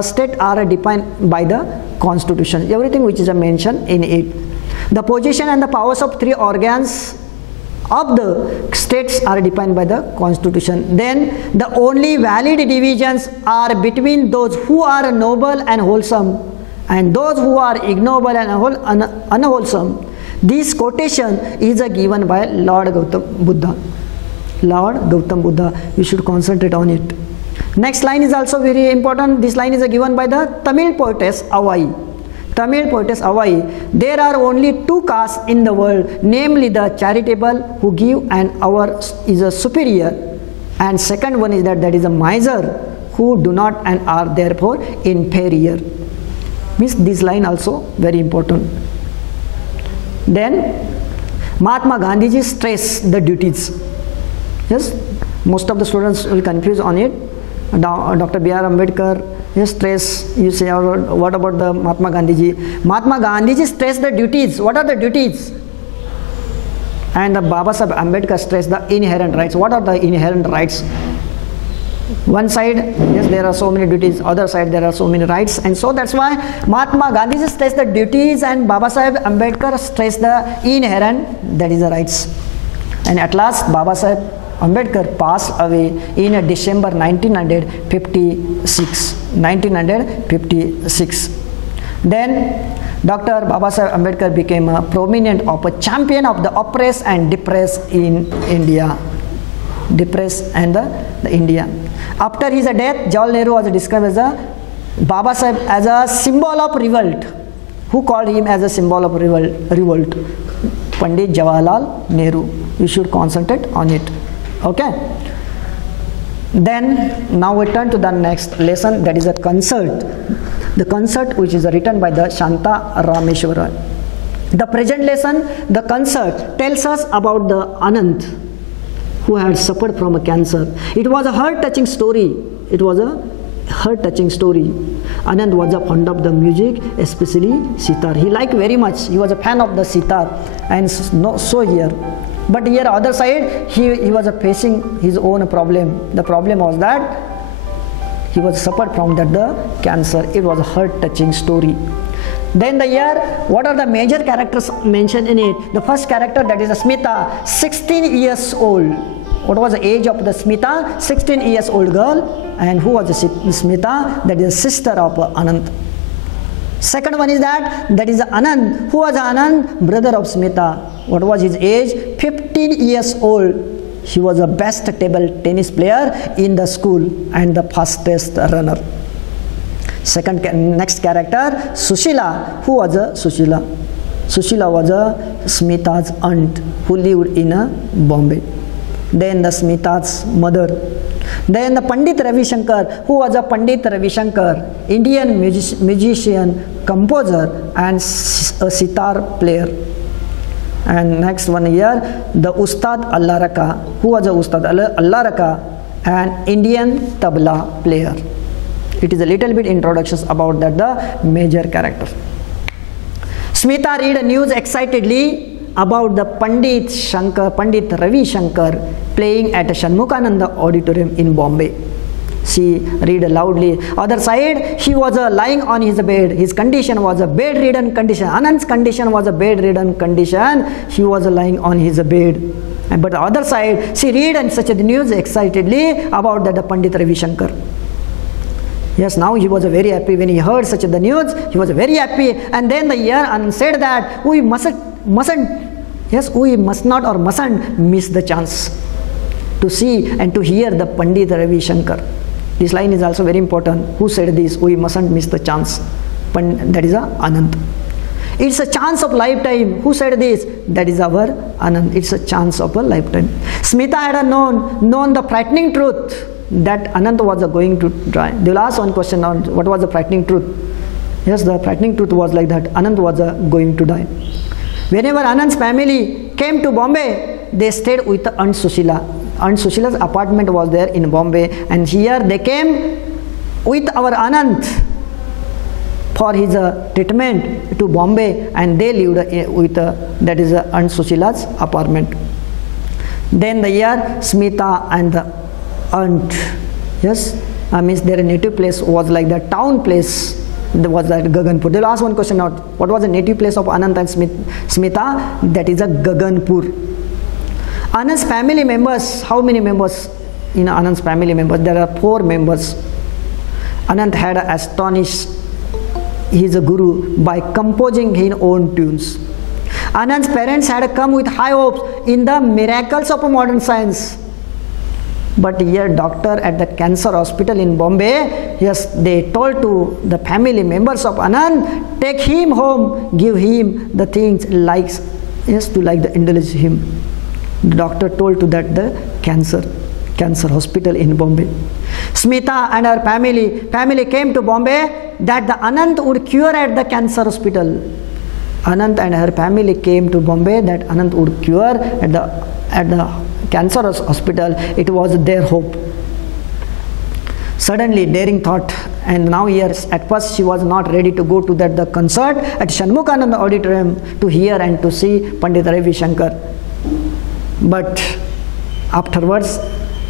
state are defined by the constitution. Everything which is mentioned in it. The position and the powers of three organs of the states are defined by the constitution. Then the only valid divisions are between those who are noble and wholesome and those who are ignoble and unwholesome. This quotation is given by Lord Gautam Buddha. Lord Gautam Buddha. We should concentrate on it. Next line is also very important. This line is given by the Tamil poetess Avai. There are only two castes in the world, namely the charitable who give and our is a superior, and second one is that is a miser who do not and are therefore inferior. Means this line also very important. Then Mahatma Gandhiji stressed the duties. Yes, most of the students will confuse on it. Dr. B.R. Ambedkar, yes, stress, you say, what about the Mahatma Gandhiji? Mahatma Gandhiji stressed the duties. What are the duties? And the Baba Sahib Ambedkar stressed the inherent rights. What are the inherent rights? One side, yes, there are so many duties, other side there are so many rights, and so that's why Mahatma Gandhiji stressed the duties and Baba Sahib Ambedkar stressed the inherent, that is the rights. And at last Baba Sahib Ambedkar passed away in December 1956. Then Dr. Baba Sahib Ambedkar became a prominent champion of the oppressed and depressed in India. India. After his death, Jawaharlal Nehru was described as Baba Sahib as a symbol of revolt. Who called him as a symbol of revolt? Pandit Jawaharlal Nehru. You should concentrate on it. Okay. Then now we turn to the next lesson, that is a concert. The concert which is written by the Shanta Rameshwara. The present lesson, the concert, tells us about the Anand who had suffered from a cancer. It was a heart-touching story. Anand was a fond of the music, especially sitar. He liked very much. He was a fan of the sitar, and so here. But here other side, he was facing his own problem. The problem was that he was suffered from the cancer. It was a heart-touching story. Then what are the major characters mentioned in it? The first character, that is Smita, 16 years old. What was the age of the Smita? 16 years old girl. And who was Smita? That is the sister of Anand. Second one is that is Anand. Who was Anand? Brother of Smita. What was his age? 15 years old. He was the best table tennis player in the school and the fastest runner. Next character, Sushila. Who was Sushila? Sushila was Smita's aunt who lived in Bombay. Then the Smita's mother. Then the Pandit Ravi Shankar, who was a Pandit Ravi Shankar, Indian musician, composer and a sitar player. And next one here, the Ustad Allah Raka, who was a Ustad Allah Raka, an Indian tabla player. It is a little bit introductions about that, the major character. Smita read news excitedly about the Pandit Ravi Shankar playing at a Shanmukhananda auditorium in Bombay. She read loudly. Other side, he was lying on his bed. His condition was a bedridden condition. Anand's condition was a bedridden condition. He was lying on his bed. But the other side, she read and such a news excitedly about that the Pandit Ravi Shankar. Yes, now he was very happy when he heard such the news. He was very happy, and then the year and said that we must not or mustn't miss the chance to see and to hear the Pandit Ravi Shankar. This line is also very important. Who said this? We mustn't miss the chance. That is Anand. It's a chance of lifetime. Who said this? That is our Anand. It's a chance of a lifetime. Smita had known the frightening truth that Anand was going to die. They will ask one question on what was the frightening truth. Yes, the frightening truth was like that. Anand was going to die. Whenever Anand's family came to Bombay, they stayed with Aunt Sushila. Aunt Sushila's apartment was there in Bombay, and here they came with our Anand for his treatment to Bombay, and they lived with that is Aunt Sushila's apartment. Then the year Smita and the aunt, yes, means their native place was like the town place. There was that Gaganpur. They will ask one question now. What was the native place of Anand and Smita? That is a Gaganpur. Anand's family members, how many members in Anand's family members? There are 4 members. Anand had astonished his guru by composing his own tunes. Anand's parents had come with high hopes in the miracles of modern science. But here doctor at the cancer hospital in Bombay, yes, they told to the family members of Anand, take him home, give him the things likes, yes, to like the indulge him. The doctor told to that the cancer hospital in Bombay. Smita and her family came to Bombay that the Anand would cure at the cancer hospital. Anand and her family came to Bombay that Anand would cure at the cancer hospital. It was their hope. Suddenly daring thought, and now here at first she was not ready to go to the concert at Shanmukhananda auditorium to hear and to see Pandit Ravi Shankar. But afterwards,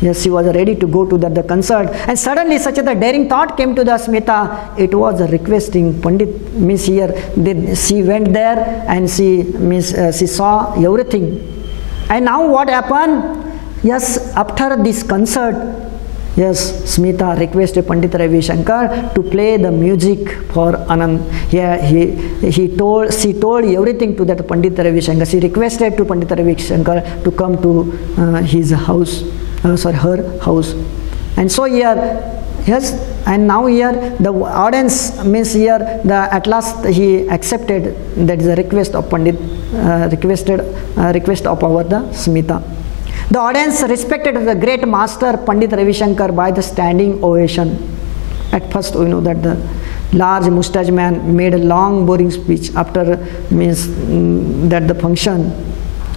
yes, she was ready to go to the concert, and suddenly such a daring thought came to the Smita. It was requesting Pandit, means here she went there and she saw everything. And now what happened? Yes, after this concert, yes, Smita requested Pandit Ravi Shankar to play the music for Anand. Yeah, she told everything to that Pandit Ravi Shankar. She requested to Pandit Ravi Shankar to come to his house, her house. And so here, yes, and now here the audience means here at last he accepted that is a request of Pandit, request of our the Smita. The audience respected the great master Pandit Ravi Shankar by the standing ovation. At first we know that the large moustache man made a long boring speech after that the function.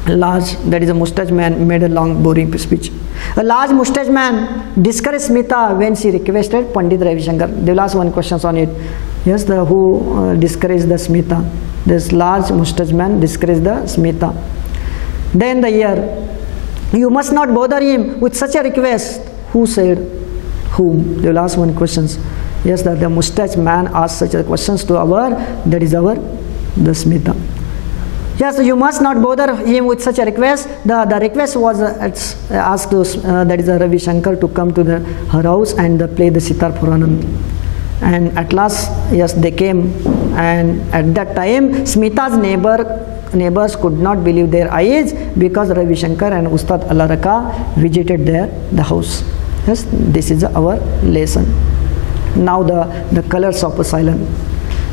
That is a moustache man made a long boring speech. A large moustache man discouraged Smita when she requested Pandit Ravi Shankar. They will ask one question on it. Yes, who discouraged the Smita? This large moustache man discouraged the Smita. Then the year, you must not bother him with such a request. Who said? Whom? They will ask one question. Yes, the moustache man asked such a questions to the Smita. Yes, you must not bother him with such a request. The request was asked to that is Ravi Shankar to come to her house and play the sitar for Anand. And at last, yes, they came, and at that time Smita's neighbors could not believe their eyes because Ravi Shankar and Ustad Allah Raka visited the house. Yes, this is our lesson. Now the colors of silence.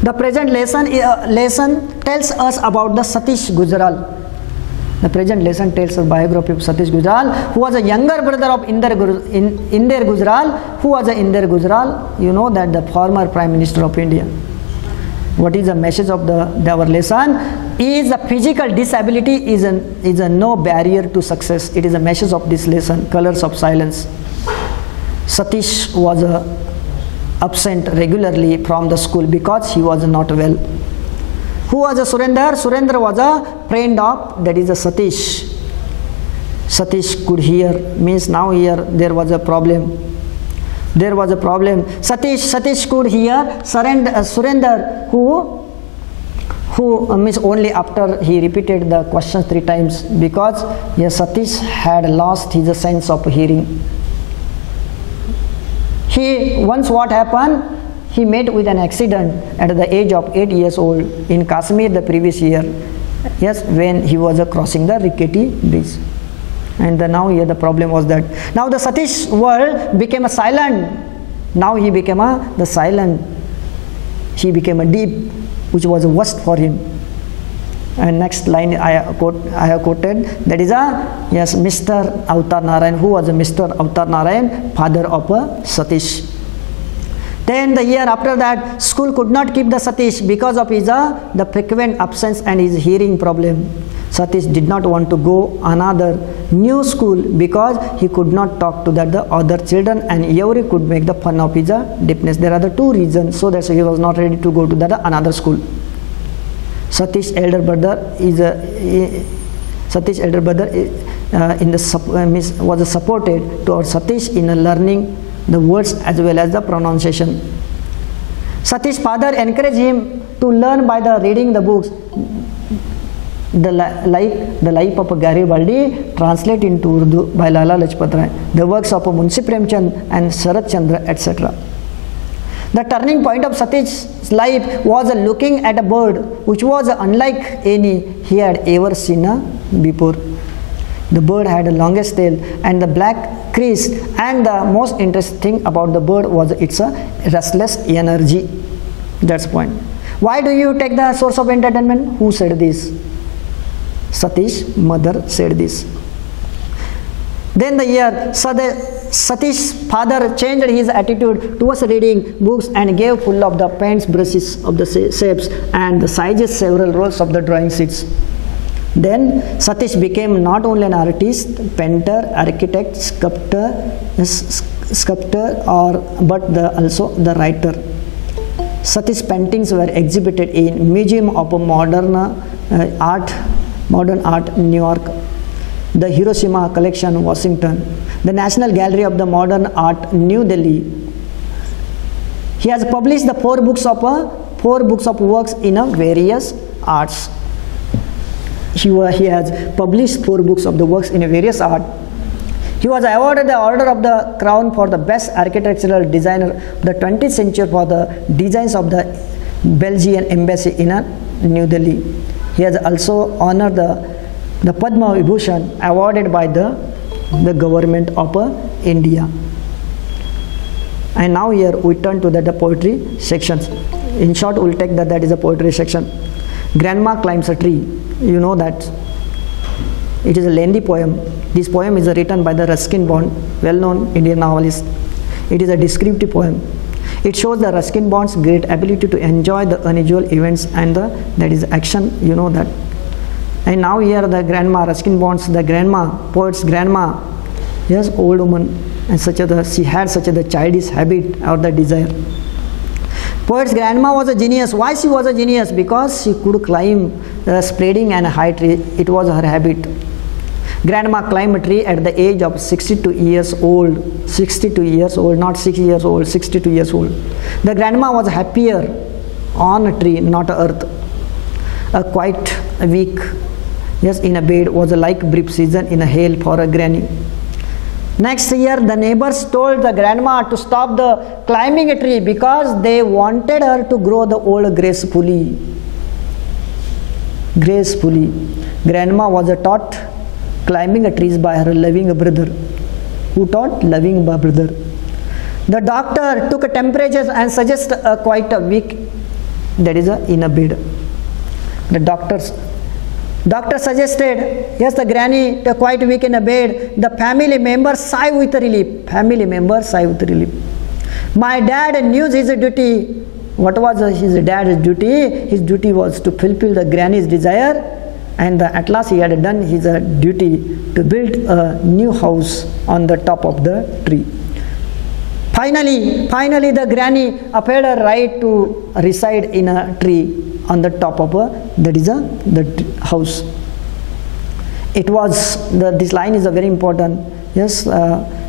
The present lesson tells us about the Satish Gujral. The present lesson tells the biography of Satish Gujral, who was a younger brother of Inder Gujral. Who was Inder Gujral? You know that the former Prime Minister of India. What is the message of our lesson? Is the physical disability is a no barrier to success. It is a message of this lesson, Colors of Silence. Satish was absent regularly from the school because he was not well. Who was a Surendra? Surendra was a friend of, that is a Satish. Satish could hear, means now here there was a problem. There was a problem. Satish could hear. Surendra, who means only after he repeated the question 3 times, because yes, Satish had lost his sense of hearing. Once what happened? He met with an accident at the age of 8 years old in Kashmir the previous year. Yes, when he was crossing the Rickety Bridge. And now here the problem was that now the Satish world became a silent. Now he became the silent. He became a deep, which was a worst for him. And next line I have quoted, that is yes, Mr. Avatar Narayan. Who was Mr. Avatar Narayan? Father of Satish. Then the year after that, school could not keep the Satish because of his the frequent absence and his hearing problem. Satish did not want to go another new school because he could not talk to the other children and every could make the fun of his deafness. There are the 2 reasons, so that he was not ready to go to another school. Satish's elder brother was supported to Satish in learning the words as well as the pronunciation. Satish's father encouraged him to learn by reading the books. The life of Garibaldi translated into Urdu by Lala Lajpat Rai, the works of Munshi Premchand and Sharat Chandra, etc. The turning point of Satish's life was looking at a bird which was unlike any he had ever seen before. The bird had the longest tail and the black crease, and the most interesting thing about the bird was its restless energy. That's the point. Why do you take the source of entertainment? Who said this? Satish's mother said this. Then the year Satish's father changed his attitude towards reading books and gave full of the paints, brushes of the shapes and the sizes, several rolls of the drawing sheets. Then Satish became not only an artist, painter, architect, sculptor, but also the writer. Satish's paintings were exhibited in Museum of Modern Art, New York, the Hiroshima Collection, Washington, the National Gallery of the Modern Art, New Delhi. He has published the 4 books of works in various arts. He has published 4 books of the works in various art. He was awarded the Order of the Crown for the best architectural designer of the 20th century for the designs of the Belgian embassy in New Delhi. He has also honored the Padma Vibhushan awarded by the government of India. And now here we turn to the poetry sections. In short, we will take that is a poetry section. Grandma Climbs a Tree. You know that. It is a lengthy poem. This poem is written by the Ruskin Bond, well-known Indian novelist. It is a descriptive poem. It shows the Ruskin Bond's great ability to enjoy the unusual events and that is action, you know that. And now here the grandma, Ruskin Bond's the grandma, poet's grandma, yes, old woman, and she had such a childish habit or the desire. Poet's grandma was a genius. Why she was a genius? Because she could climb spreading and high tree. It was her habit. Grandma climbed a tree at the age of 62 years old. 62 years old, not 6 years old, 62 years old. The grandma was happier on a tree, not earth. Quite a week, yes, in a bed was like brief season in a hail for a granny. Next year, the neighbors told the grandma to stop the climbing a tree because they wanted her to grow the old gracefully. Gracefully. Grandma was taught climbing a trees by her loving brother. Who taught? Loving brother. The doctor took a temperature and suggested quite a week, that is in a bed. The Doctor suggested, yes, the granny quite weak in a bed. The family members sigh with relief. Family members sigh with relief. My dad knew his duty. What was his dad's duty? His duty was to fulfill the granny's desire, and at last he had done his duty to build a new house on the top of the tree. Finally, the granny appeared a right to reside in a tree on the top of the house. It was this line is a very important. Yes,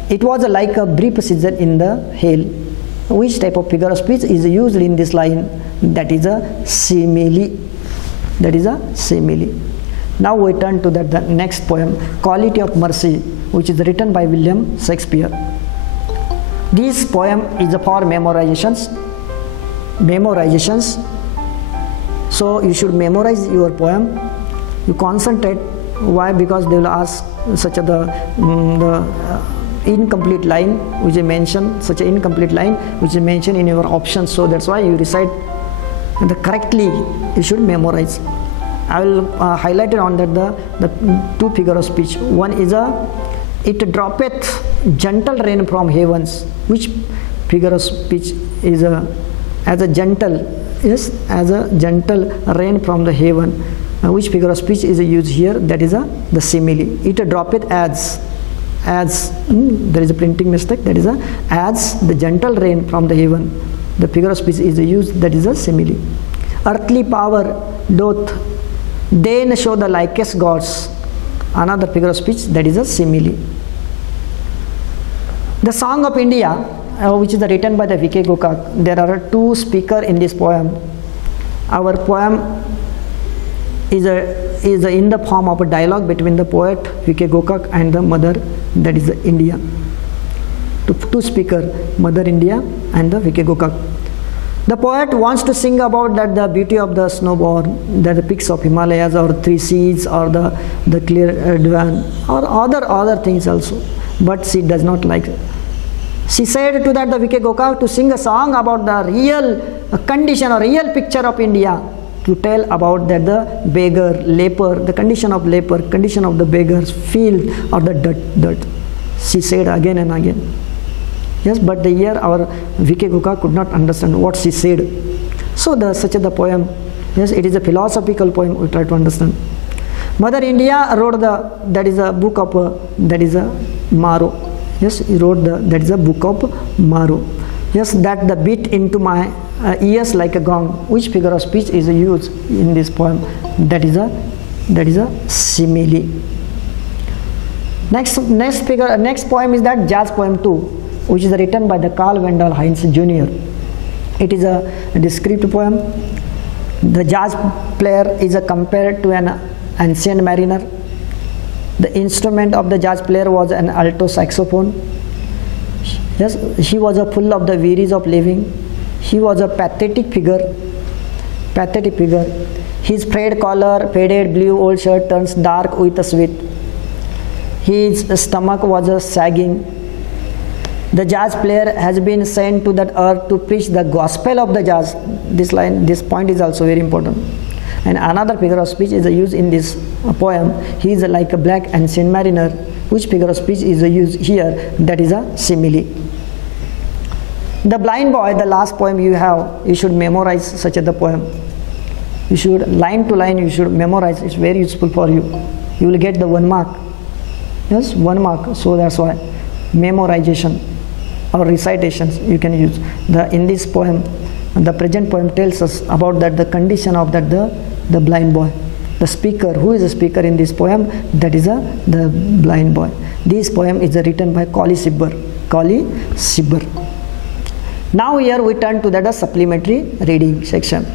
it was like a brief season in the hail. Which type of figure of speech is used in this line? That is a simile. That is a simile. Now we turn to the next poem, Quality of Mercy, which is written by William Shakespeare. This poem is for memorizations. So you should memorize your poem. You concentrate. Why? Because they will ask such the incomplete line which is mentioned, such an incomplete line which is mentioned in your options. So that's why you recite correctly. You should memorize. I will highlight it on that the two figure of speech. One is it droppeth gentle rain from heavens. Which figure of speech is as a gentle? Yes, as a gentle rain from the heaven. Which figure of speech is used here? That is the simile. It droppeth as there is a printing mistake. That is as the gentle rain from the heaven. The figure of speech is used. That is a simile. Earthly power doth then show the likest gods. Another figure of speech. That is a simile. The Song of India, which is written by the V.K. Gokak. There are two speakers in this poem. Our poem is in the form of a dialogue between the poet V.K. Gokak and the mother, that is India. Two speakers, Mother India and the V.K. Gokak. The poet wants to sing about that the beauty of the snowborn, that the peaks of Himalayas or three seas or the clear Divan or other things also. But she does not like it. She said to that the V.K. Gokak to sing a song about the real condition or real picture of India, to tell about that the beggar, leper, the condition of leper, condition of the beggars, field or the dirt. She said again and again. Yes, but here our V.K. Gokak could not understand what she said. So such the poem, yes, it is a philosophical poem. We try to understand. Mother India wrote that is a book of that is a Maro. Yes, he wrote that is a book of Maro. Yes, that the beat into my ears like a gong. Which figure of speech is used in this poem? That is a simile. Next poem is that Jazz Poem 2, which is written by the Carl Wendell Heinz Jr. It is a descriptive poem. The jazz player is compared to an ancient mariner. The instrument of the jazz player was an alto saxophone. Yes, he was full of the wearies of living. He was a pathetic figure. His frayed collar, faded blue old shirt turns dark with a sweat. His stomach was sagging. The jazz player has been sent to that earth to preach the gospel of the jazz. This point is also very important. And another figure of speech is used in this poem. He is like a black ancient mariner. Which figure of speech is used here? That is a simile. The Blind Boy, the last poem you should memorize such the poem. You should, line to line, you should memorize. It's very useful for you. You will get the 1 mark. Yes, 1 mark. So that's why memorization or recitations you can use. In this poem, the present poem tells us about that the condition of that the blind boy. The speaker, who is the speaker in this poem? That is the blind boy. This poem is written by Collie Cibber. Now here we turn to the supplementary reading section.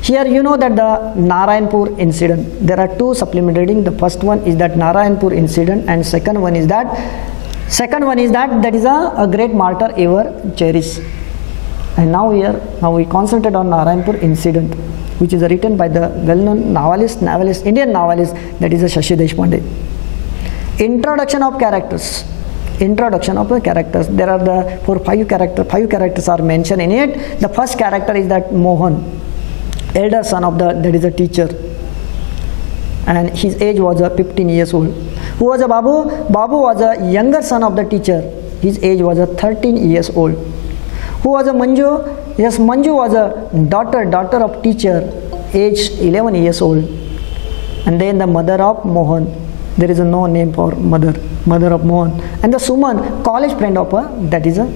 Here you know that the Narayanpur incident. There are two supplementary reading. The first one is that Narayanpur incident, and second one is that is a great martyr ever cherished. And now we concentrate on Narayanpur incident, which is written by the well-known novelist, Indian novelist, that is Shashi Deshpande. Introduction of the characters. There are the five characters are mentioned in it. The first character is that Mohan, elder son of that is a teacher. and his age was 15 years old. Who was a Babu? Babu was a younger son of the teacher. His age was 13 years old. Who was a Manju? Yes, Manju was a daughter of teacher, age 11 years old. And then the mother of Mohan. There is no name for mother of Mohan. And the Suman, college friend of that is a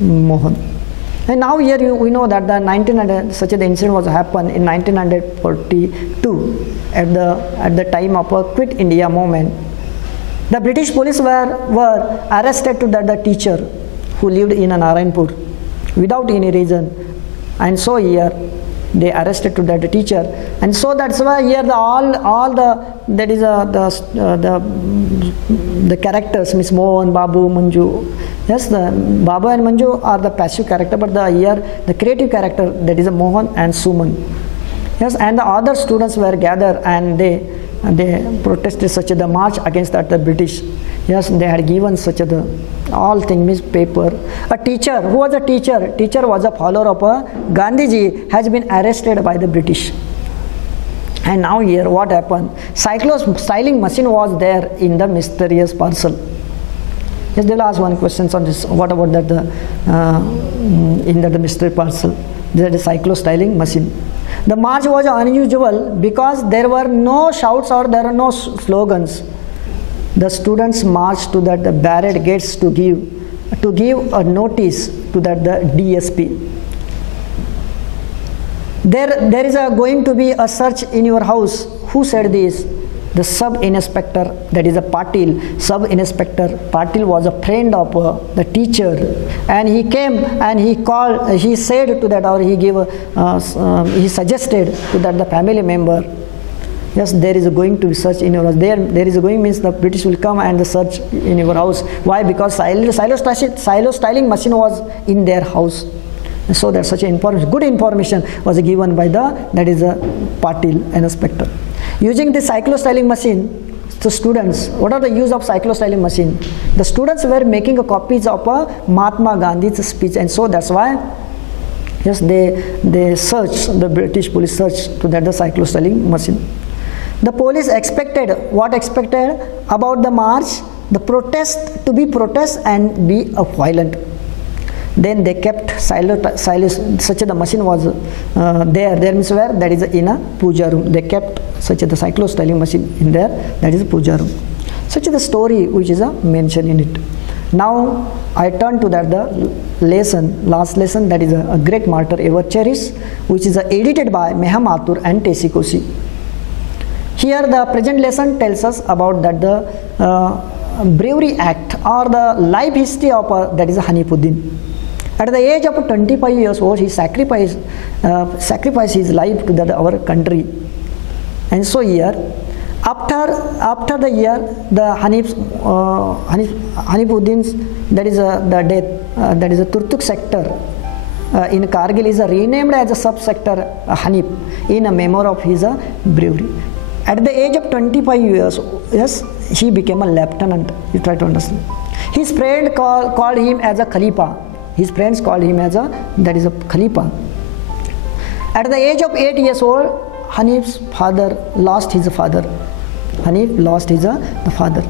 Mohan. And now here we know that the such an incident was happened in 1942 at the time of a Quit India movement. The British police were arrested to the teacher who lived in Narayanpur without any reason, and so here they arrested to that teacher, and so that's why here the characters, Miss Mohan, Babu, Manju. Yes, the Babu and Manju are the passive character, but here the creative character, that is a Mohan and Suman. Yes, and the other students were gathered and they protested such the march against the British. Yes, they had given such all things paper. A teacher, who was a teacher? Teacher was a follower of Gandhiji, has been arrested by the British. And now here what happened? Styling machine was there in the mysterious parcel. Yes, they will ask one question on this. What about that in the mystery parcel? There is a cyclo-styling machine. The march was unusual because there were no shouts or there are no slogans. The students marched to the barricade gates to give a notice to the DSP. There is going to be a search in your house. Who said this? The sub-inspector, that is a Patil. Sub-inspector Patil was a friend of the teacher, and he came and he said to that, or he suggested to that the family member, yes, there is going to be search in your house. There is going means the British will come and search in your house. Why? Because silo styling machine was in their house. So that such good information was given by that is a Patil, an inspector. Using the cyclo-styling machine, the students, what are the use of cyclo-styling machine? The students were making copies of Mahatma Gandhi's speech, and so that's why, yes, they searched, the British police searched to that the cyclo-styling machine. The police expected about the march, the protest to be and be violent. Then they kept such a machine was there means where, that is in a puja room. They kept such a the cyclo-styling machine in there, that is a puja room. Such the story which is mentioned in it. Now I turn to that the last lesson, that is a great martyr ever cherished, which is edited by Meha Mathur and Tessie Kosi. Here the present lesson tells us about that the bravery act or the life history of that is Hanifuddin. At the age of 25 years old, he sacrificed his life to our country. And so here, after the year, the Hanifuddin's, that is the death, that is a Turtuk sector in Kargil is renamed as a sub-sector Hanif in a memory of his bravery. At the age of 25 years, yes, he became a lieutenant. You try to understand. His friend called him as a Khalifa. His friends called him as that is a Khalifa. At the age of 8 years old, Hanif's father lost his father. Hanif lost his the father.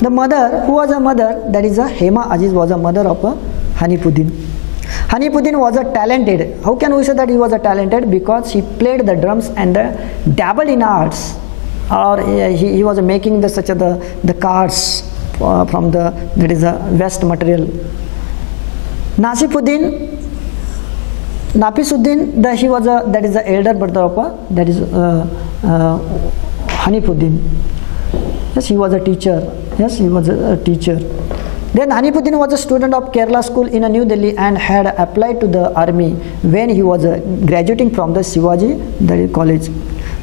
The mother, who was a mother, that is Hema Aziz, was a mother of Hanifuddin. Hanifuddin was a talented. How can we say that he was a talented? Because he played the drums and dabbled in arts, or he was making the cards from that is a waste material. Nafisuddin, he was that is the elder brother of that is Hanifuddin. Yes, he was a teacher. Yes, he was a teacher. Then Hanifuddin was a student of Kerala school in New Delhi and had applied to the army when he was graduating from the Shivaji college.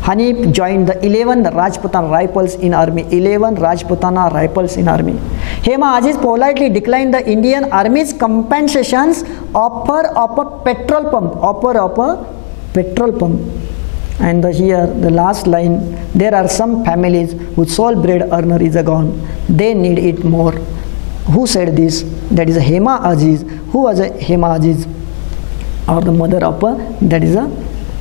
Hanif joined the 11 Rajputana Rifles in army. 11 Rajputana Rifles in army. Hema Aziz politely declined the Indian Army's compensations offer of a petrol pump. And here the last line, there are some families whose sole bread earner is gone. They need it more. Who said this? That is Hema Aziz. Who was Hema Aziz? Or the mother of that is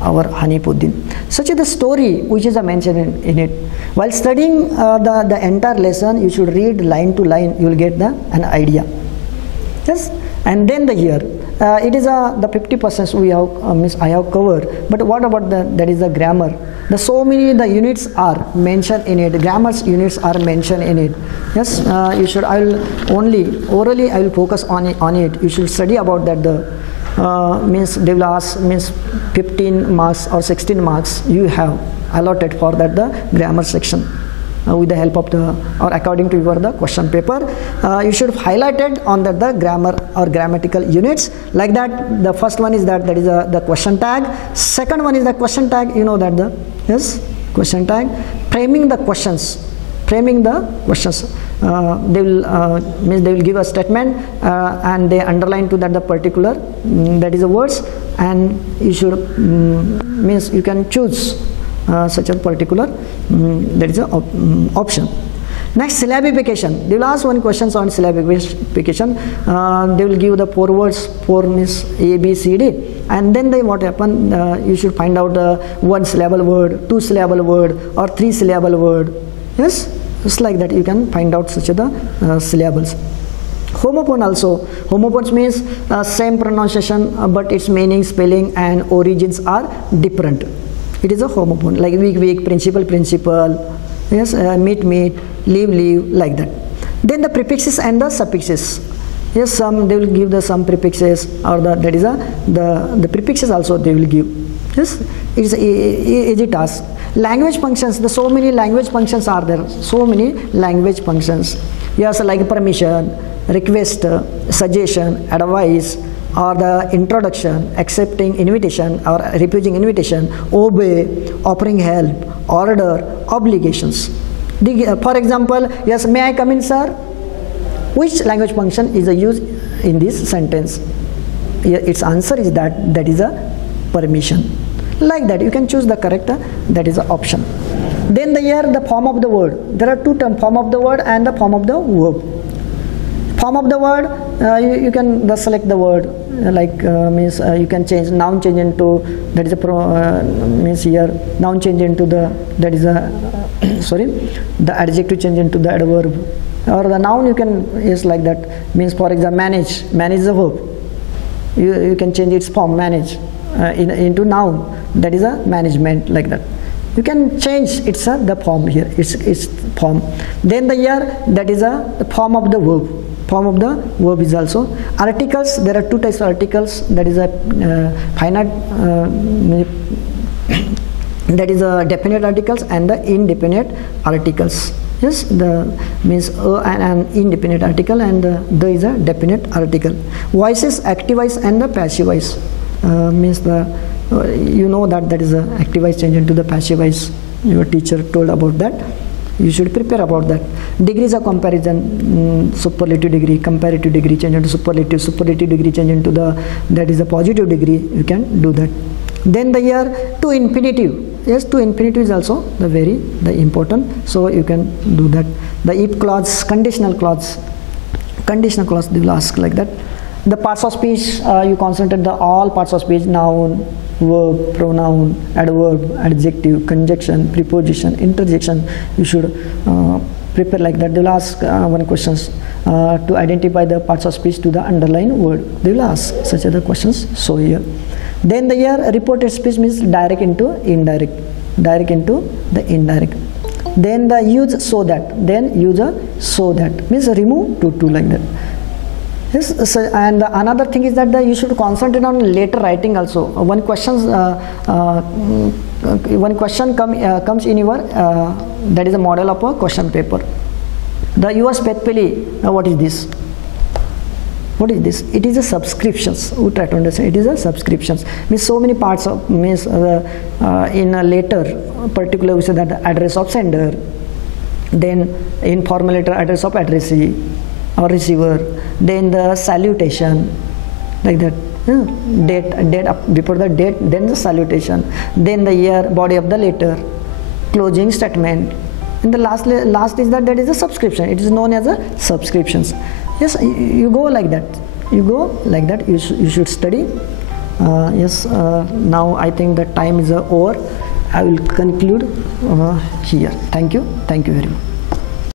our Hanipuddin. Such is the story which is mentioned in it. While studying the entire lesson, you should read line to line, you will get an idea. Yes, and then the here it is the 50% we have I have covered. But what about that is the grammar? So many the units are mentioned in it. Grammar's units are mentioned in it. Yes, you should. I will only orally I will focus on it. You should study about that. Means they will ask 15 marks or 16 marks you have allotted for that the grammar section. With the help of or according to the question paper, you should highlight it on the grammar or grammatical units like that. The first one is that is the question tag. Second one is the question tag. You know that question tag. Framing the questions. They will give a statement and they underline to that the particular that is the words, and you should means you can choose such a particular that is an option. Next, syllabification. They will ask one questions on syllabification. They will give the 4 words, 4 means A, B, C, D, and then what happen? You should find out 1 syllable word, 2 syllable word, or 3 syllable word. Yes, just like that you can find out such the syllables. Homophone also. Homophones means same pronunciation, but its meaning, spelling, and origins are different. It is a homophone, like weak, principal, yes, meet, leave, like that. Then the prefixes and the suffixes. Yes, they will give some prefixes, or that is the prefixes also they will give. Yes, it is easy task. Language functions. So many language functions are there. So many language functions. Yes, like permission, request, suggestion, advice, or the introduction, accepting invitation or refusing invitation, obey, offering help, order, obligations. For example, yes, may I come in, sir? Which language function is used in this sentence? Its answer is that is a permission. Like that, you can choose the correct, that is the option. Then the form of the word. There are 2 terms, form of the word and the form of the verb. Form of the word, you can select the word, like means you can change noun, change into that is a means here noun change into that is a the adjective change into the adverb, or the noun you can is like that, means for example manage is a verb. You can change its form, manage, into noun, that is a management, like that. You can change the form here, its form. Then that is the form of the verb. Form of the verb is also articles. There are 2 types of articles. That is a finite, that is a definite articles and the indefinite articles. Yes, the means an indefinite article, and the is a definite article. Voices, active voice and the passive voice. Means you know that is a active voice change into the passive voice. Your teacher told about that. You should prepare about that. Degrees of comparison, superlative degree, comparative degree change into superlative degree change into that is a positive degree. You can do that. Then to infinitive. Yes, to infinitive is also the important. So you can do that. The if clause, conditional clause they will ask like that. The parts of speech, you concentrate all parts of speech: noun, verb, pronoun, adverb, adjective, conjunction, preposition, interjection. You should prepare like that. They will ask one questions to identify the parts of speech to the underlined word. They will ask such other questions. So here. Then reported speech means direct into indirect. Then the use so that. Then use so that means remove to like that. Yes, so, and another thing is that you should concentrate on later writing also. One question comes in your that is a model of a question paper. The US faithfully. What is this? It is a subscriptions. We try to understand. It is a subscriptions. Means so many parts of means in a letter, particularly we say that the address of sender, then in formal letter address of addressee or receiver, then the salutation, like that. Date up before the date, then the salutation, then the year, body of the letter, closing statement, and the last is that is a subscription. It is known as a subscriptions. Yes, you go like that. You should study Yes, now I think the time is over. I will conclude here. Thank you very much.